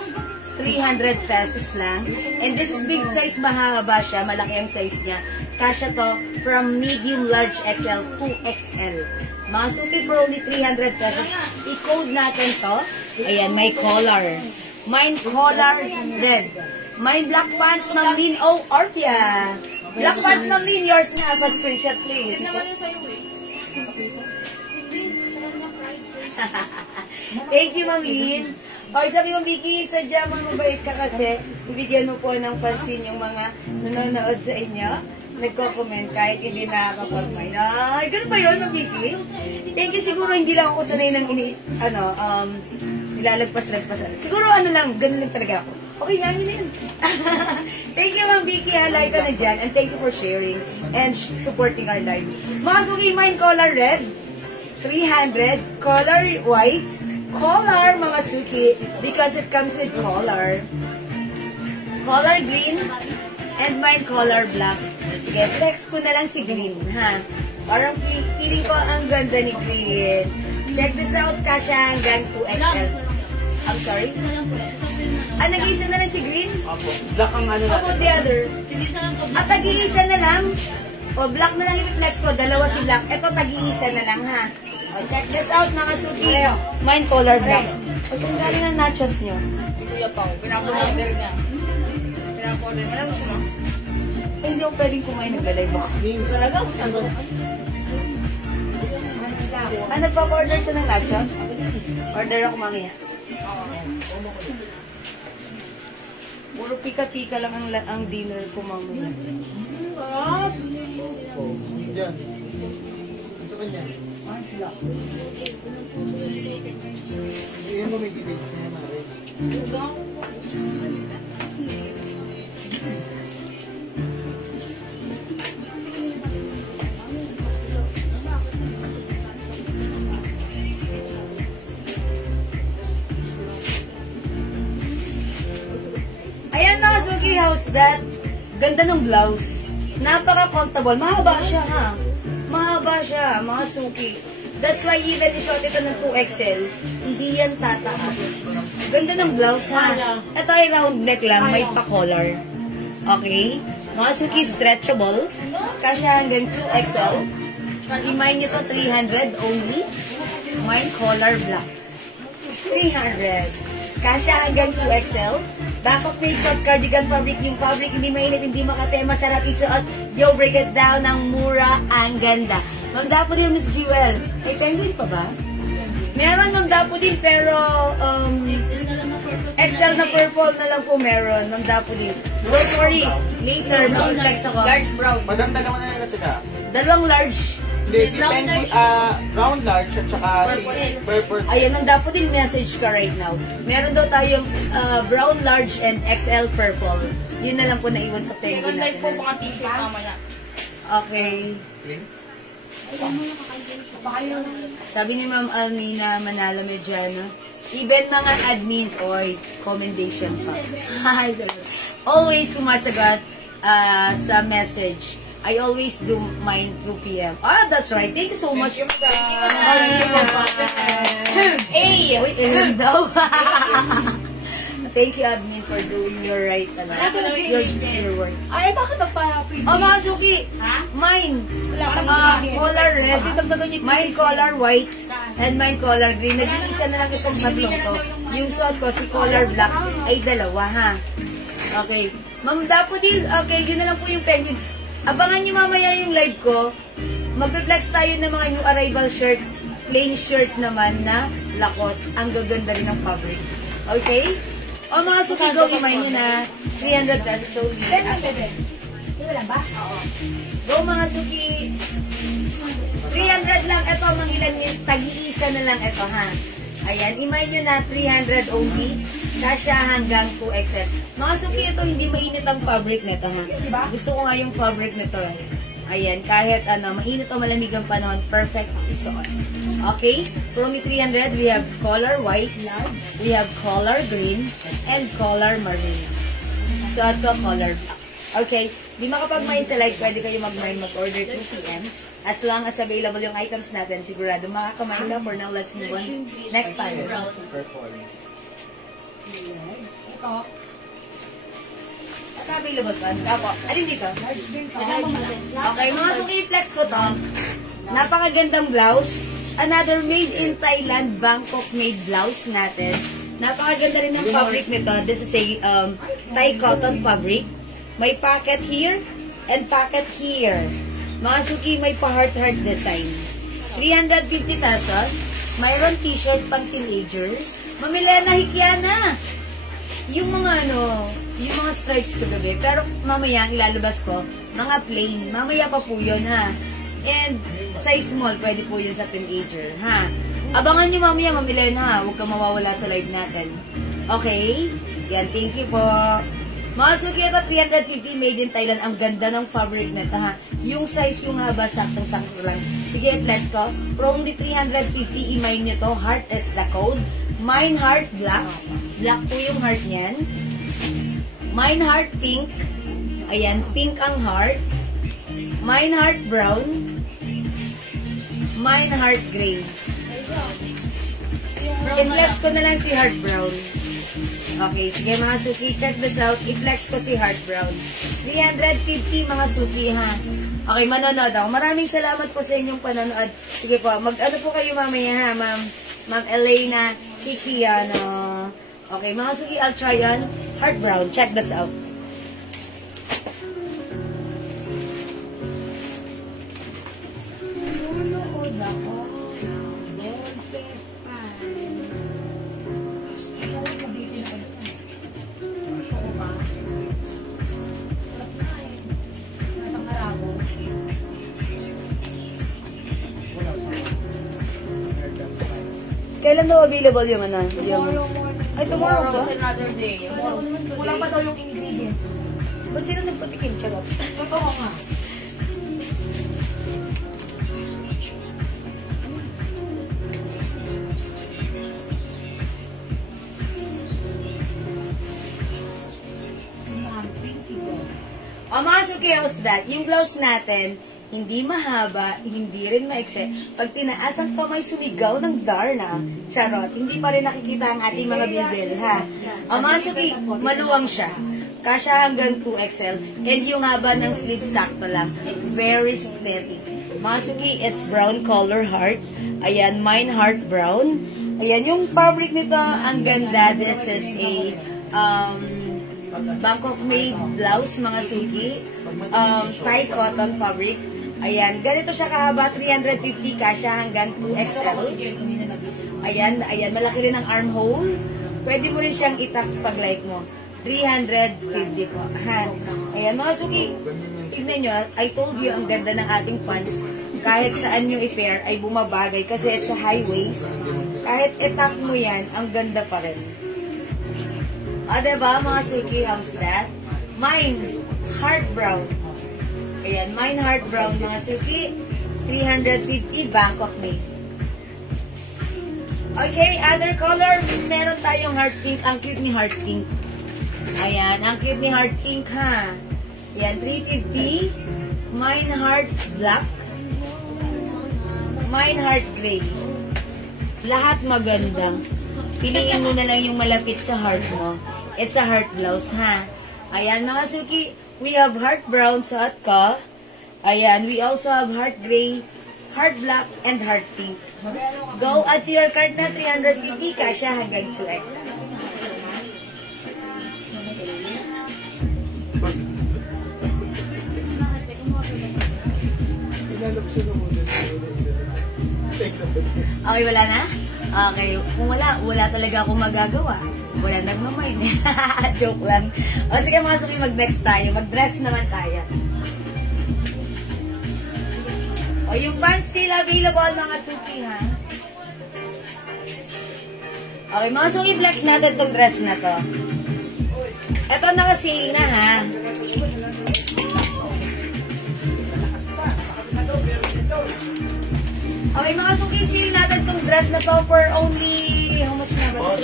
300 pesos lang. And this is big size, mahaba siya, malaki ang size niya. Kasya to from medium, large XL to XL. Mga suki for only 300 pesos. I-code natin to. Ayan, may collar. Mine collar red. Mine black pants, Ma'am Lynn. Oh, Orpia. Black pants, Ma'am Lynn. Yours na. Pa-screenshot, please. Thank you, Ma'am Lynn. Okay, sabi mo, Vicky, sadya mo mabait ka kasi bibigyan mo po ng pansin yung mga nanonood sa inyo. Nagko-comment kahit hindi nakakapag-mind. Ay, ganun ba yun, Ma'am Vicky? Thank you. Siguro hindi lang ako sanay ng nilalagpas-lagpasan. Siguro lang, ganun lang talaga ako. Okay, yan yun. Thank you, Ma'am Vicky. Like ka na dyan. And thank you for sharing and supporting our live. Mga suki, mine color red. 300. Color white. Color, mga suki. Because it comes with color. Color green. And mine color black. Sige, flex ko na lang si green, ha? Parang feeling ko ang ganda ni green. Check this out, Kasha, hanggang 2XL. I'm sorry? Nag-iisa na lang si green? Opo. Black ang ano How about the other? Tag-iisa na lang? O, black na lang yung flex ko. Dalawa si black. Ito, tag-iisa na lang, ha? O, check this out, mga suki. Mine color black. O, saan galing ang nachos nyo? Kuya Pao, pinapo-order niya. Pinapo-order niya. Alam mo sino? Hindi ako pwedeng kumain ng galay mo. Talaga, gusto mo. Nagpa-order siya ng nachos? Order ako mamaya. Puro pika-pika lang ang dinner ko mamaya. Sarap. Yan. Gusto ka niya? Hindi mo may details niya, Mare. Ayan na, Suki, how's that? Ganda ng blouse. Napaka-comfortable. Mahaba siya, ha? Mahaba siya, mga Suki. That's why even isuot ito ng 2XL, hindi yan tataas. Ganda ng blouse, ha? Ito ay round neck lang, may pa-collar. Okay? Mga Suki, stretchable. Kasya hanggang 2XL. I-mine nyo to 300 only. Mine collar black. 300. Kasya hanggang 2XL. Bangkok made soft cardigan fabric. Yung fabric hindi mainit, hindi makate, masarap isuot. Yo, break it down ng mura, ang ganda. Ma'am Daffodil, Miss Jewel. May penguin pa ba? Meron Ma'am Daffodil, pero XL na purple na lang po meron, Ma'am Daffodil. Don't worry, later, mag-flex ako. Large brown. Madam, dalawa na lang sila. Dalawang large. Hindi, si Penguin, round large at saka si purple. Ayan, Ma'am Daffodil, message ka right now. Meron daw tayong brown large and XL purple. Yun na lang po naiwan sa penguin Second life po natin. mga t-shirt mamaya. Okay. Sabi ni Ma'am Almina Manalo Mediano, even mga admins, oy, commendation pa. Always sumasagot sa message. I always do mine through PM. That's right. Thank you so much. Hey! Uy, daw. Thank you, admin, for doing your right, your work. Ay, bakit nagpa-preview? Mga Suki, mine. Color red. Mine color white. And mine color green. Nag-iisa na lang itong tatlong to. Yung suot ko, si color black, ay dalawa, ha? Okay. Ma'am Daffodil, okay, yun na lang po yung penguin. Abangan nyo mamaya yung live ko. Magpe-flex tayo ng mga new arrival shirt. Plain shirt naman na Lacoste. Ang gaganda rin ng fabric. Okay? O mga suki, go, imay nyo na 300 pesos only. Ito lang ba? Oo. Go mga suki. 300 lang ito, mangilan nyo, tag-iisa na lang ito ha. Ayan, imay nyo na 300 only. Kasya hanggang 2XL. Mga suki, ito hindi mainit ang fabric nito ha. Gusto ko nga yung fabric nito. Ayan, kahit mainit o malamig ang panahon, perfect isuot. Okay? For only 300, we have color white, we have color green, and color maroon. So, ito color black. Okay? Di makapag-mine sa live, pwede kayo mag-mine, mag-order 2 p.m. As long as available yung items natin, sigurado makaka-mine ka. For now, let's move on. Next time. Ito. Available ka? Apo. Alin dito? Okay, mga suki, flex ko to. Napakagandang blouse. Another made in Thailand, Bangkok made blouse natin. Napakaganda rin ng fabric nito. This is a Thai cotton fabric. May pocket here and pocket here. Mga suki, may pa-heart-heart design. 350 pesos. Mayroon t-shirt pang teenager. Mamilena Hikiana. Yung mga yung mga stripes kagabi. Pero mamaya, ilalabas ko, mga plain. Mamaya pa po yun, ha. And size small, pwede po yun sa teenager, ha. Abangan nyo mamaya, mamilena, ha. Huwag kang mawawala sa live natin. Okay? Yan, thank you po. Mga suki, ito 350 made in Thailand. Ang ganda ng fabric nito, ha. Yung size, yung haba, saktong-sakto lang. Sige, flex ko. From the 350, imay nyo to. Heart is the code. Mine heart black. Black po yung heart niyan. Mine heart pink. Ayan, pink ang heart. Mine heart brown. Mine heart gray. I-flex ko na lang si heart brown. Okay, sige mga suki, check this out. I-flex ko si heart brown. 350 mga suki, ha. Okay, manonood ako. Maraming salamat po sa inyong panonood. Sige po, mag-ano po kayo mamaya, ha, Ma'am Elena Kikiano. Okay, mga suki, I'll try on heart brown. Check this out. Kailan daw available yung ano? Ay, tomorrow ba? Tomorrow is another day. Kulang pa daw yung ingredients. Ba't sino nagpatikim? Charot. Totoo nga. O mga suki, how's that? Yung blouse natin, hindi mahaba, hindi rin maikse. Pag tinaas ang kamay, sumigaw ng Darna. Charot, hindi pa rin nakikita ang ating mga bibil, ha? O mga suki, maluwang siya. Kasya hanggang 2XL. And yung haba ng sleeve, sakto lang. Very aesthetic. Mga suki, it's brown color heart. Ayan, mine heart brown. Ayan, yung fabric nito, ang ganda. This is a Bangkok made blouse, mga suki. Thai cotton fabric. Ayan, ganito siya kahaba, 350, kasya hanggang 2XL. Ayan, ayan, malaki rin ang armhole. Pwede mo rin siyang itak pag like mo. 350 po. Ha. Ayan, mga suki, tignan nyo, I told you, ang ganda ng ating pants. Kahit saan nyo i-pair, ay bumabagay kasi it's a high waist. Kahit itak mo yan, ang ganda pa rin. Diba, mga suki, how's that? Mine, heart brown. Ayan, mine heart brown, mga suki. 350, Bangkok made. Okay, other color, meron tayong heart pink. Ang cute ni heart pink. Ayan, ang cute ni heart pink, ha. Ayan, 350. Mine heart black. Mine heart gray. Lahat maganda. Piliin mo na lang yung malapit sa heart mo. It's a heart blouse, ha. Ayan, mga suki, we have heart brown sa ka. Ayan, we also have heart gray, heart black, and heart pink. Go at your card na 350, kasya hanggang 2X. Okay, wala na? Okay, kung wala talaga akong magagawa. Wala nagmamind. Joke lang. O sige mga suki, mag-next tayo. Mag-dress naman tayo. O yung pants still available mga suki ha. Okay, mga suki, flex natin tong dress na to. Ito nakasale na ha. Okay, mga suki, sale natin tong dress na to for only, how much na ba?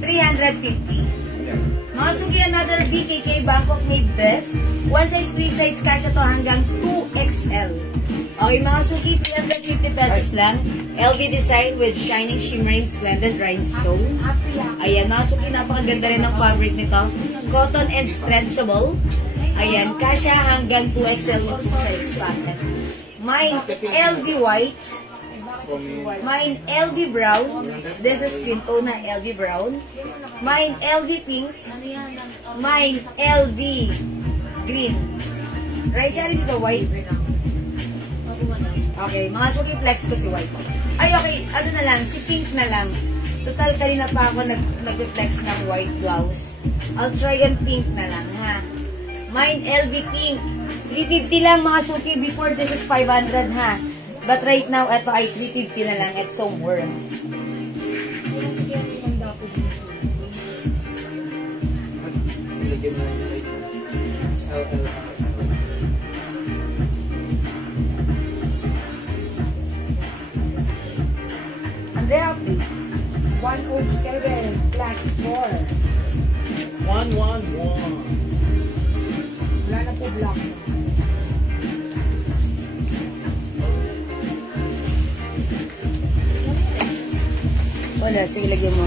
350. Mga suki, another BKK Bangkok made dress. One size, free size, kasya to hanggang 2XL. Okay, mga suki, 350 pesos lang. LV design with shining, shimmering, splendid rhinestone. Ayan, mga suki, napakaganda rin ng fabric nito. Cotton and stretchable. Ayan, kasya hanggang 2XL size pattern. Mine LV white. Mine LV brown. This is skin tone na LV brown. Mine LV pink. Mine LV green. Right, sari dito white. Okay, mga suki, flex ko si white. Ay, okay, ano na lang, si pink na lang. Total, kanina pa ako nag-flex ng white blouse. I'll try yung pink na lang, ha? Mine LV pink. 350 lang mga suki. Before this is 500 ha. But right now, ito ay 350 na lang at so warm. Andrea, 107 plus 4. 111. Wala na po block. Wala, sige lagyan mo.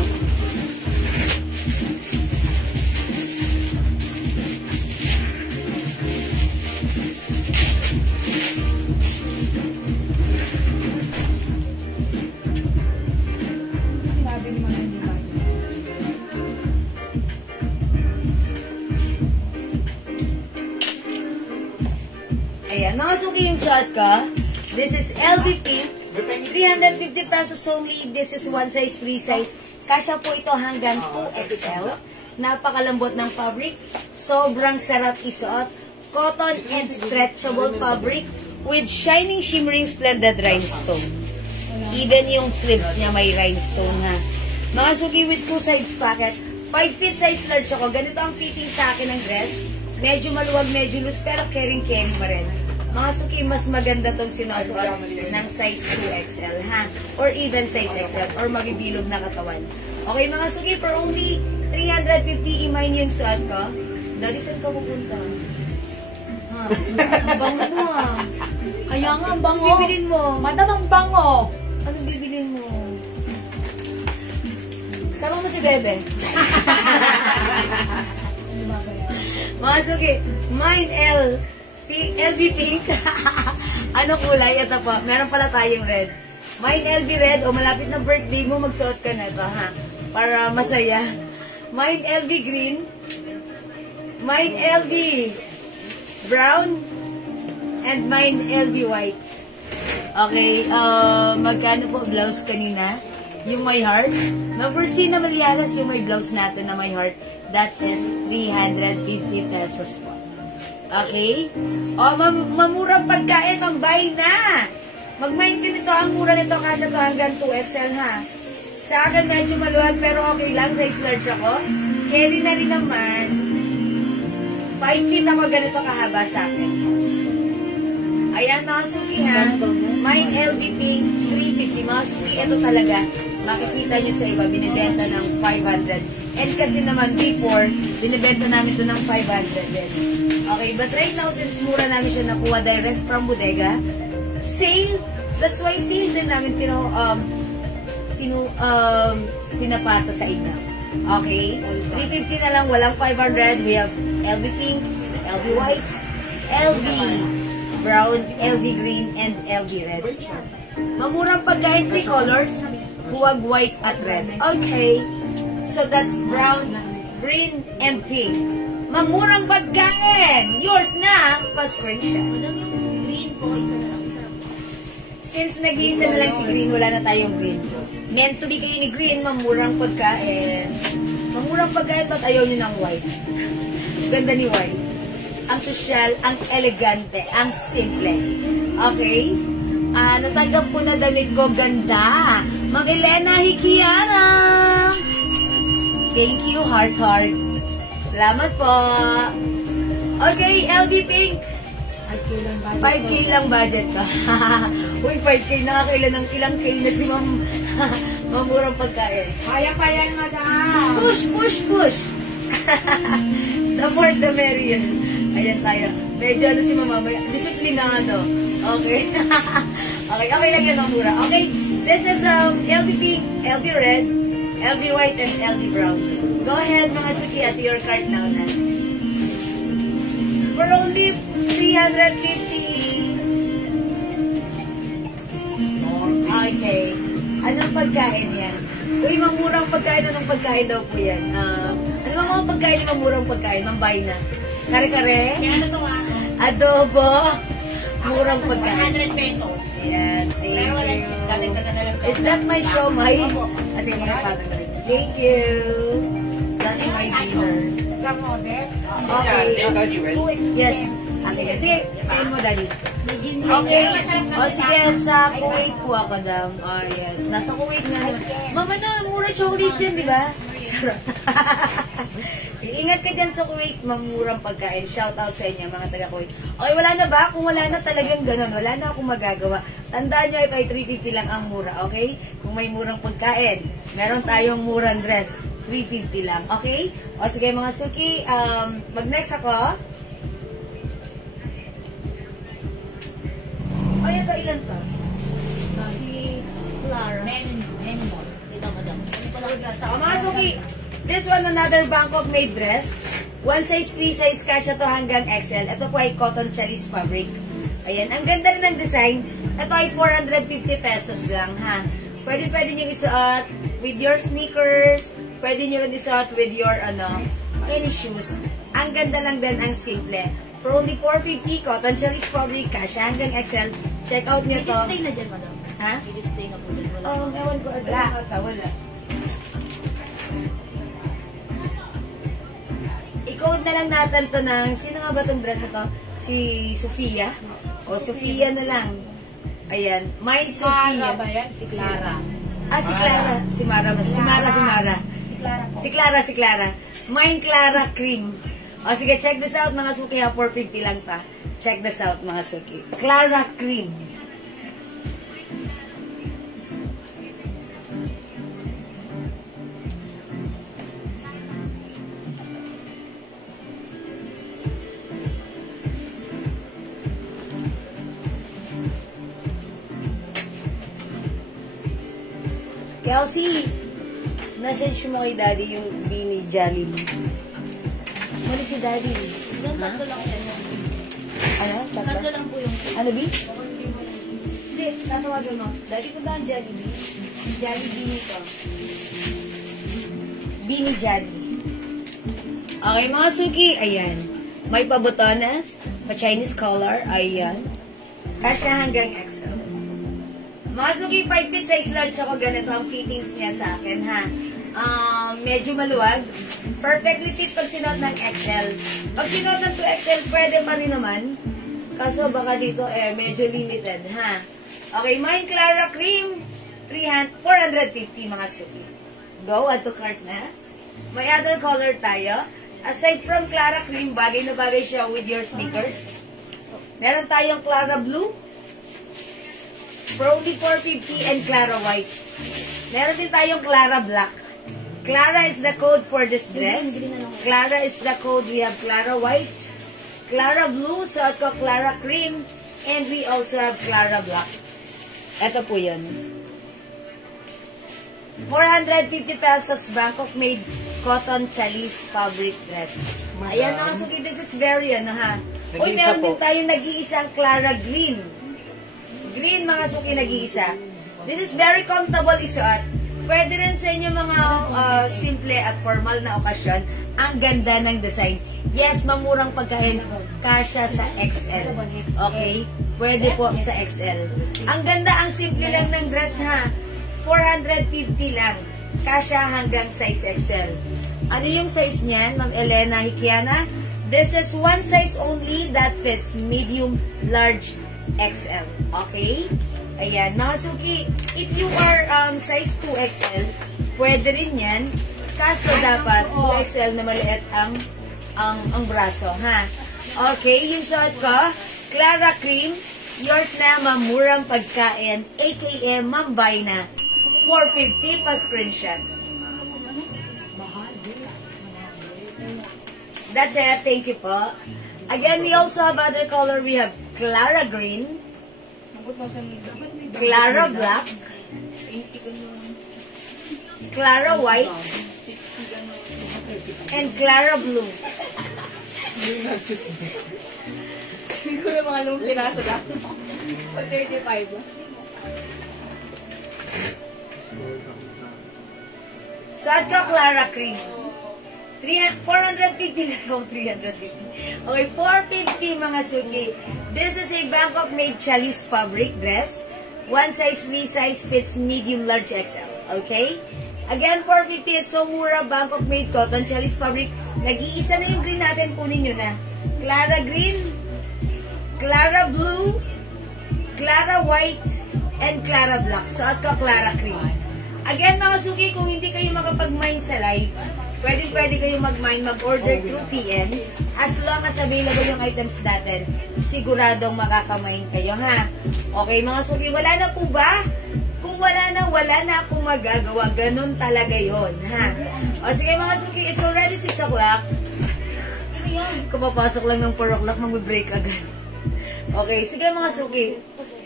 Sinabi naman hindi ba? Ayan, nakasuki yung shot ka. This is LV pink. 350 pesos only. This is one size, free size. Kasya po ito hanggang 2XL. Napakalambot ng fabric. Sobrang sarap isuot. Cotton and stretchable fabric with shining, shimmering, splendid rhinestone. Even yung sleeves niya may rhinestone ha. Mga suki with 2 sides pocket. 5 feet size large ako. Ganito ang fitting sa akin ng dress. Medyo maluwag, medyo loose, pero caring-caring pa rin. Mga suki, mas maganda tong sinusuot ng size 2XL, ha? Or even size XL, or mabibilog na katawan. Okay, mga suki, for only 350, i-mine yung suot ko. Daddy, saan ka pupunta? Ha? Ang bango mo, ha? Kaya nga, ang bango. Anong bibilin mo? Madam, ang bango. Anong bibilin mo? Sama mo si Bebe. Mga suki, mine LV pink. Ano kulay? Ito po. Meron pala tayong red. Mine LV red. O malapit na birthday mo, magsuot ka na ito, ha? Para masaya. Mine LV green. Mine LV brown. And mine LV white. Okay. Magkano po blouse kanina? Yung may heart. Number C na Malialas, yung may blouse natin na may heart. That is 350 pesos po. Okay? O, mamurang pagkain, ang buy na! Mag-mind ka nito, ang mura nito, kasya to hanggang 2XL ha. Sa akin medyo maluwag, pero okay lang, size large ako. Carry na rin naman. 5 feet ako, ganito kahaba sa akin. Ayan, mga suki ha. Mine LV pink, 350. Mga suki, ito talaga. Makikita nyo sa iba, binibenta ng 500. And kasi naman before, binibenta namin ito ng 500 din. Okay, but right now, since mura namin siya nakuha direct from bodega, sale, that's why sale din namin pinapasa sa inyo. Okay? 350 na lang, walang 500. We have LV pink, LV white, LV brown, LV green, and LV red. Mamurang pagkain, 3 colors. Huwag white at red. Okay. So that's brown, green, and pink. Mamurang pagkain! Yours na! Pa-screenshot. Madam, yung green po, isa na lang. Since nag-iisa na lang si green, wala na tayong green. Meant to be kayo ni green, mamurang pagkain. Mamurang pagkain, ba't ayaw nyo ng white? Ganda ni white. Ang sosyal, ang elegante, ang simple. Okay? Natanggap po na damit ko, ganda. Ma'am Elena Hikiana. Thank you, heart. Salamat po. Okay, LB Pink. 5K lang budget ko. Uy, 5K, nakakailan ng ilang K na si Ma'am. Mamurang pagkain. Kaya pa yan, madam. Push. The more the merrier. Ayan tayo. Medyo si Mama, disiplinado. Okay. Okay lang yan ang mura. Okay, this is LB Pink, LB Red, LB White, and LB Brown. Go ahead mga suki at your card now na. For only 350. Okay. Anong pagkain yan? Uy, mamurang pagkain. Anong pagkain daw po yan? Ano ba mga pagkain ni mamurang pagkain? Mambay na. Kare-kare? Adobo. Murang pagkain. 100 pesos. Ayan. Thank Pero wala you. cheese, dagdagan na lang. Is that my siomay? Kasi mga patang na rin. Thank you. That's my dinner. Sa model. Okay. Too Yes. Okay. Sige, kain mo, Daddy. Okay. O sige, sa Kuwait po ako, Dam. Oh, yes. Nasa Kuwait nga. Mama na, mura chocolate yan, di ba? Sige, ingat ka dyan sa Kuwait, mamurang pagkain. Shout out sa inyo, mga taga-Kuwait. Okay, wala na ba? Kung wala na talagang ganun, wala na akong magagawa. Tandaan nyo, ito ay 350 lang ang mura, okay? Kung may murang pagkain, meron tayong murang dress, 350 lang, okay? O sige, mga suki, mag-next ako. Ay, ito ilan to? Si Clara. Menmon. Ito, madam. Mga suki, this one another Bangkok made dress. One size, free size, kasya to hanggang XL. Ito po ay cotton chalis fabric. Ayan, ang ganda rin ng design. Ito ay 450 pesos lang, ha. Pwede nyo isuot with your sneakers. Pwede nyo rin isuot with your, any shoes. Ang ganda lang din, ang simple. For only 450, cotton chalis fabric, kasya hanggang XL. Check out nyo to. I-display na dyan, madam. Ha? I-display na po dyan. Ewan ko. Wala. I-code na lang natin to ng, sino nga ba itong dress na to? Si Sofia? O, Sofia na lang. Ayan. My Sofia. Clara ba yan? Si Clara. Si Clara. Si Mara. Si Clara. Mine Clara Cream. O, sige, check this out mga suki ha. 450 lang pa. Check this out mga suki. Clara Cream. Kelsey, message mo kay Daddy yung Beanie Jollibee. Mali si Daddy. Yung tatlo lang yan. Ano? Tatlo lang po yung Ano, B? Hindi, tatawagan mo. Daddy ko ba ang Jollibee? Jollibee nito. Beanie Jollibee. Okay, mga suki. Ayan. May pabotones, pa-Chinese color. Ayan. Kasya hanggang XL. Mga suki, 5 feet size large ako. Ganito ang fittings niya sa akin, ha. Medyo maluwag. Perfectly fit pag sinuot ng XL. Pag sinuot ng 2XL, pwede pa rin naman. Kaso baka dito, medyo limited, ha. Okay, mine Clara Cream, 450 mga suki. Go, add to cart na. May other color tayo. Aside from Clara Cream, bagay na bagay siya with your sneakers. Meron tayong Clara Blue, for only 450, and Clara White. Meron din tayong Clara Black. Clara is the code for this dress. Clara is the code. We have Clara White, Clara Blue, suot ko Clara Cream, and we also have Clara Black. Ito po yun. 450 pesos, Bangkok made cotton chalis fabric dress. Ayan mga suki, this is very ha. Uy, meron din tayong nag-iisang Clara Green. Green mga suki, nag-iisa. This is very comfortable isuot. Pwede rin sa inyo mga simple at formal na okasyon. Ang ganda ng design. Yes, mamurang pagkain. Kasya sa XL. Okay? Pwede po sa XL. Ang ganda, ang simple lang ng dress ha. 450 lang. Kasya hanggang size XL. Ano yung size niyan, Ma'am Elena Hikiana? This is one size only that fits medium, large, XL. Okay? Ayan. Mga suki, if you are size 2XL, pwede rin yan. Kaso dapat 2XL na maliit ang braso, ha? Okay, yung suot ko, Clara Cream, yours na mamurang pagkain, aka Ma'am Baina, 450 pa screenshot. That's it. Thank you po. Again, we also have other color. We have Clara Green, Clara Black, Clara White, and Clara Blue. Siguro mga lumang piraso lang. Pag 35. Saan ka, Clara Cream? 450 lang ako, 350. Okay, 450 mga suki. This is a Bangkok made Challis fabric dress. One size, free size, fits medium, large, XL. Okay? Again, 450. It's so mura. Bangkok made cotton Challis fabric. Nag-iisa na yung green natin. Kunin nyo na. Clara Green, Clara Blue, Clara White, and Clara Black. So, at ka Clara Cream. Again, mga suki, kung hindi kayo makapag-mine sa live, pwede kayo mag-mine, mag-order through PN. As long as available yung items natin, siguradong makaka-mine kayo, ha? Okay, mga suki, wala na po ba? Kung wala na akong magagawa. Ganun talaga yon, ha? O, sige, mga suki, it's already 6 o'clock. Kung papasok lang ng 4 o'clock, mag-break agad. Okay, sige, mga suki.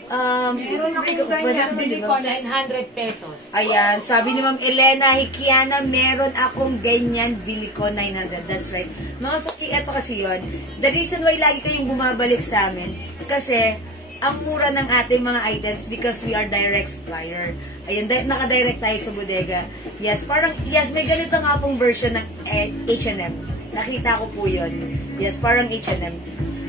Meron akong ganyan, bili ko 900 pesos. Ayan, sabi ni Ma'am Elena Hikiana, meron akong ganyan, bili ko 900. That's right. Mga suki, eto kasi yon. The reason why lagi kayong bumabalik sa amin, kasi ang mura ng ating mga items because we are direct supplier. Ayan, naka-direct tayo sa bodega. Yes, may ganito nga pong version ng H&M. Nakita ko po yun. Yes, parang H&M.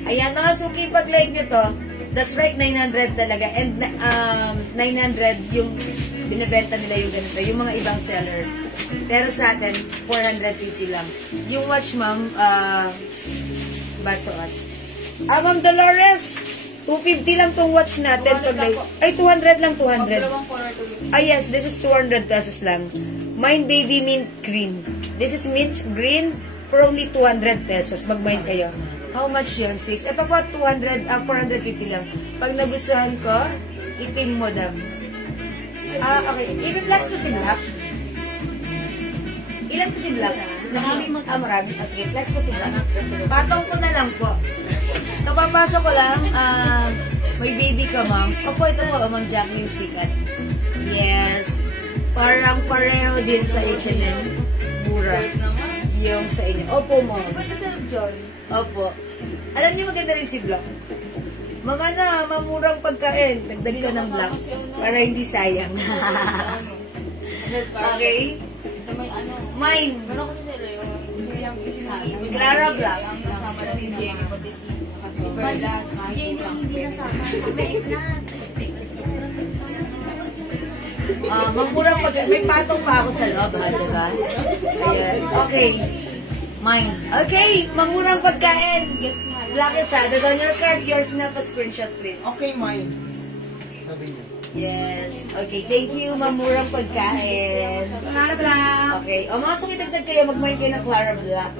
Ayan, mga suki, pag live nyo to, that's right, 900 talaga. And 900 yung binibenta nila yung ganito. Yung mga ibang seller. Pero sa atin, 450 lang. Yung watch, ma'am, basuot. Ma'am Dolores, 250 lang tong watch natin. Ay, 200 lang, 200. Yes, this is 200 pesos lang. Mine baby mint green. This is mint green for only 200 pesos. Mag-mine kayo. How much yun, sis? Ito po, 450 lang. Pag nagustuhan ko, itim mo dam. Okay. I-flex ko si Black. Ilan ko si Black? Marami. Sige, flex ko si Black. Patong ko na lang po. Kapapasok ko lang, may baby ka, ma'am. Opo, ito po, Ma'am Jacqueline Sikat. Yes. Parang pareho din sa H&M. Mura. Yung sa inyo. Opo, ma'am. Pwede sa John. Opo. Alam niyo maganda rin si Black. Mga na, mamurang pagkain. Dagdag ka ng Black. Para hindi sayang. Okay? Sa may ano. Mine. Meron kasi sila yung Clara Black. Ang kasama na si Jenny, pati si Perlas. Jenny, hindi nasama. Mamurang pagkain. May patong pa ako sa loob, ha? Diba? Ayan. Okay. Mine. Okay, mamurang pagkain. Yes, Black is added on your card. Yours na pa screenshot, please. Okay, mine. Sabi niya. Yes. Okay, thank you. Mamurang pagkain. Clara Black. Okay. O, mga sumidagdag kayo. Mag-mine kayo ng Clara Black.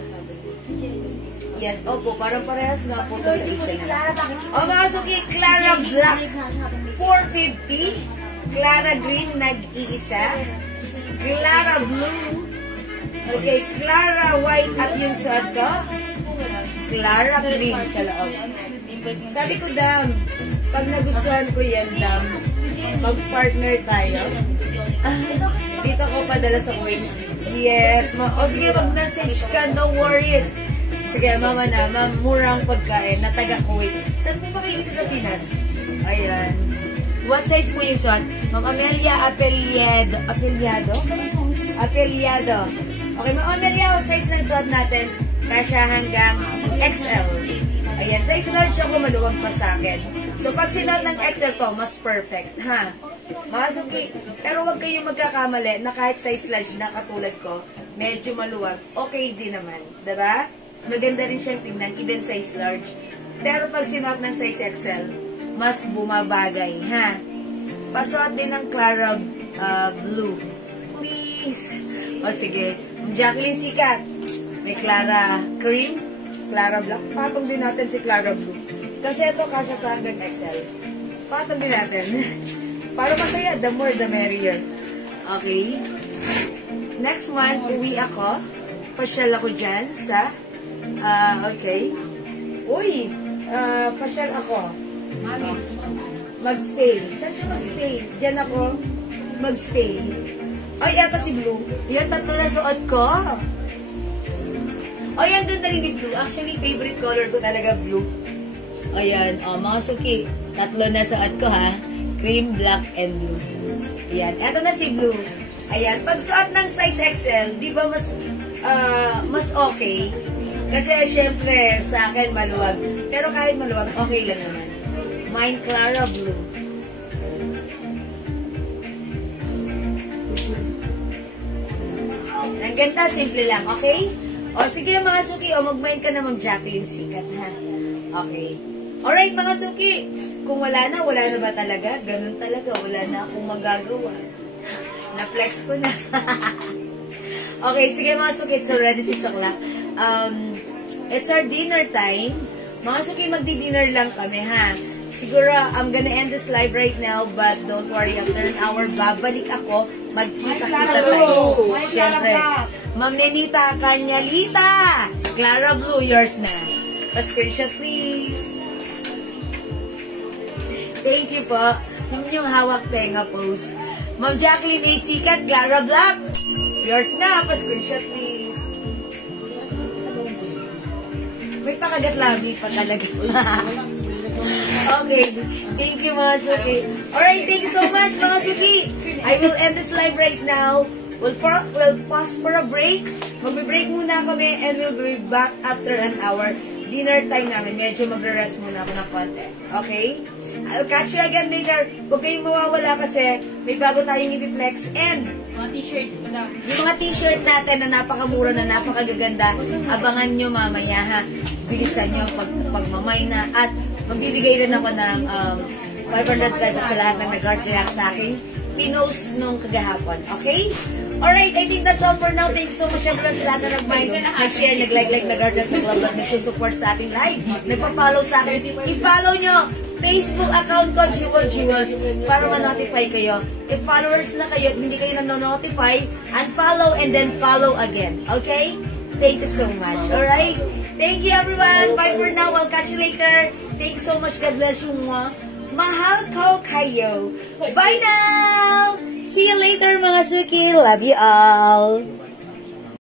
Yes, opo. Parang parehas na po ito sa H&M. O, mga suki, Clara Black. 450. Clara Green, nag-iisa. Clara Blue. Okay, Clara White at yung suot ko. Clara Green sa loob. Sabi ko, Dam, pag nagustuhan ko yan, Dam, mag-partner tayo. Dito ko padala sa Kuwait. Yes, o sige, mag-message ka, no worries. Sige, mama na, murang pagkain na taga Kuwait. Saan mo ba kayo dito sa Pinas? Ayan. What size po yung suot? Ma'am Amelia Apeliado. Okay, Ma'am Amelia, size ng suot natin, kasya hanggang XL. Ayan, size large ako, maluwag pa sa akin. So, pag sinuot ng XL to, mas perfect, ha? Mga suki, pero huwag kayong magkakamali na kahit size large na katulad ko, medyo maluwag, okay din naman, diba? Maganda rin siyang tingnan, even size large. Pero pag sinuot ng size XL, mas bumabagay, ha? Pasuot din ng Clara Blue. Please! O sige, Jacqueline Sikat, may Clara Cream, Clara Black. Patong din natin si Clara Blue. Kasi ito, kasya pa hanggang XL. Patong din natin. Para masaya, the more the merrier. Okay? Next month, uwi ako. Pasyal ako dyan sa... okay. Uy! Pasyal ako. Magstay. Saan siya magstay? Diyan ako magstay. Ay, yata si Blue. Yan, tatlo na suot ko. Ay, ang ganda rin ni Blue. Actually, favorite color ko talaga Blue. Ayan, mga suki. Tatlo na suot ko, ha? Cream, black, and blue. Ayan, eto na si Blue. Ayan, pag suot ng size XL, di ba mas okay? Kasi, syempre, sa akin maluwag. Pero kahit maluwag, okay lang naman. Mine, Clara Blue. Ang ganda, simple lang, okay? O, sige mga suki, mag-mind ka na mag-Jacqueline Sikat, ha? Okay. Alright, mga suki, kung wala na ba talaga? Ganun talaga, wala na akong magagawa. Na-flex ko na. Okay, sige mga suki, it's already 6 o'clock. It's our dinner time. Mga suki, magdi-dinner lang kami, ha? Siguro, I'm gonna end this live right now, but don't worry, after an hour, babalik ako. Magkita-kita tayo. Siyempre. Ma'am Nenita Kanyalita. Clara Blue, yours na. Pa-screenshot, please. Thank you po. Yung hawak tenga pose. Ma'am Jacqueline A. Sikat, Clara Black. Yours na. Pa-screenshot, please. May pakagat labi pa talaga. Okay. Thank you, mga suki. Alright, thank you so much, mga suki. I will end this live right now. We'll pause for a break. Magbe-break muna kami and we'll be back after an hour. Dinner time namin. Medyo magre-rest muna ako ng konti. Okay? I'll catch you again later. Huwag kayong mawawala kasi may bago tayong i-flex and Mga t-shirt ko daw. yung mga t-shirt natin na napakamura na napakagaganda, abangan nyo mamaya, ha. Bilisan nyo pagmamay na at magbibigay rin ako ng 500 pesos sa lahat ng nag-heart react sa akin. Pinost nung kagahapon. Okay? Alright, I think that's all for now. Thank you so much everyone sa lahat na nag-share, nag-like, nag-heart, nag-love, nagsusupport sa ating live, nagpa-follow sa akin. I-follow nyo Facebook account ko, Jewels, para ma-notify kayo. If followers na kayo, hindi kayo na-notify, unfollow and then follow again. Okay? Thank you so much. Alright? Thank you everyone. Bye for now. I'll catch you later. Thank you so much. God bless you. Mahal ko kayo. Bye now! See you later, mga suki. Love you all.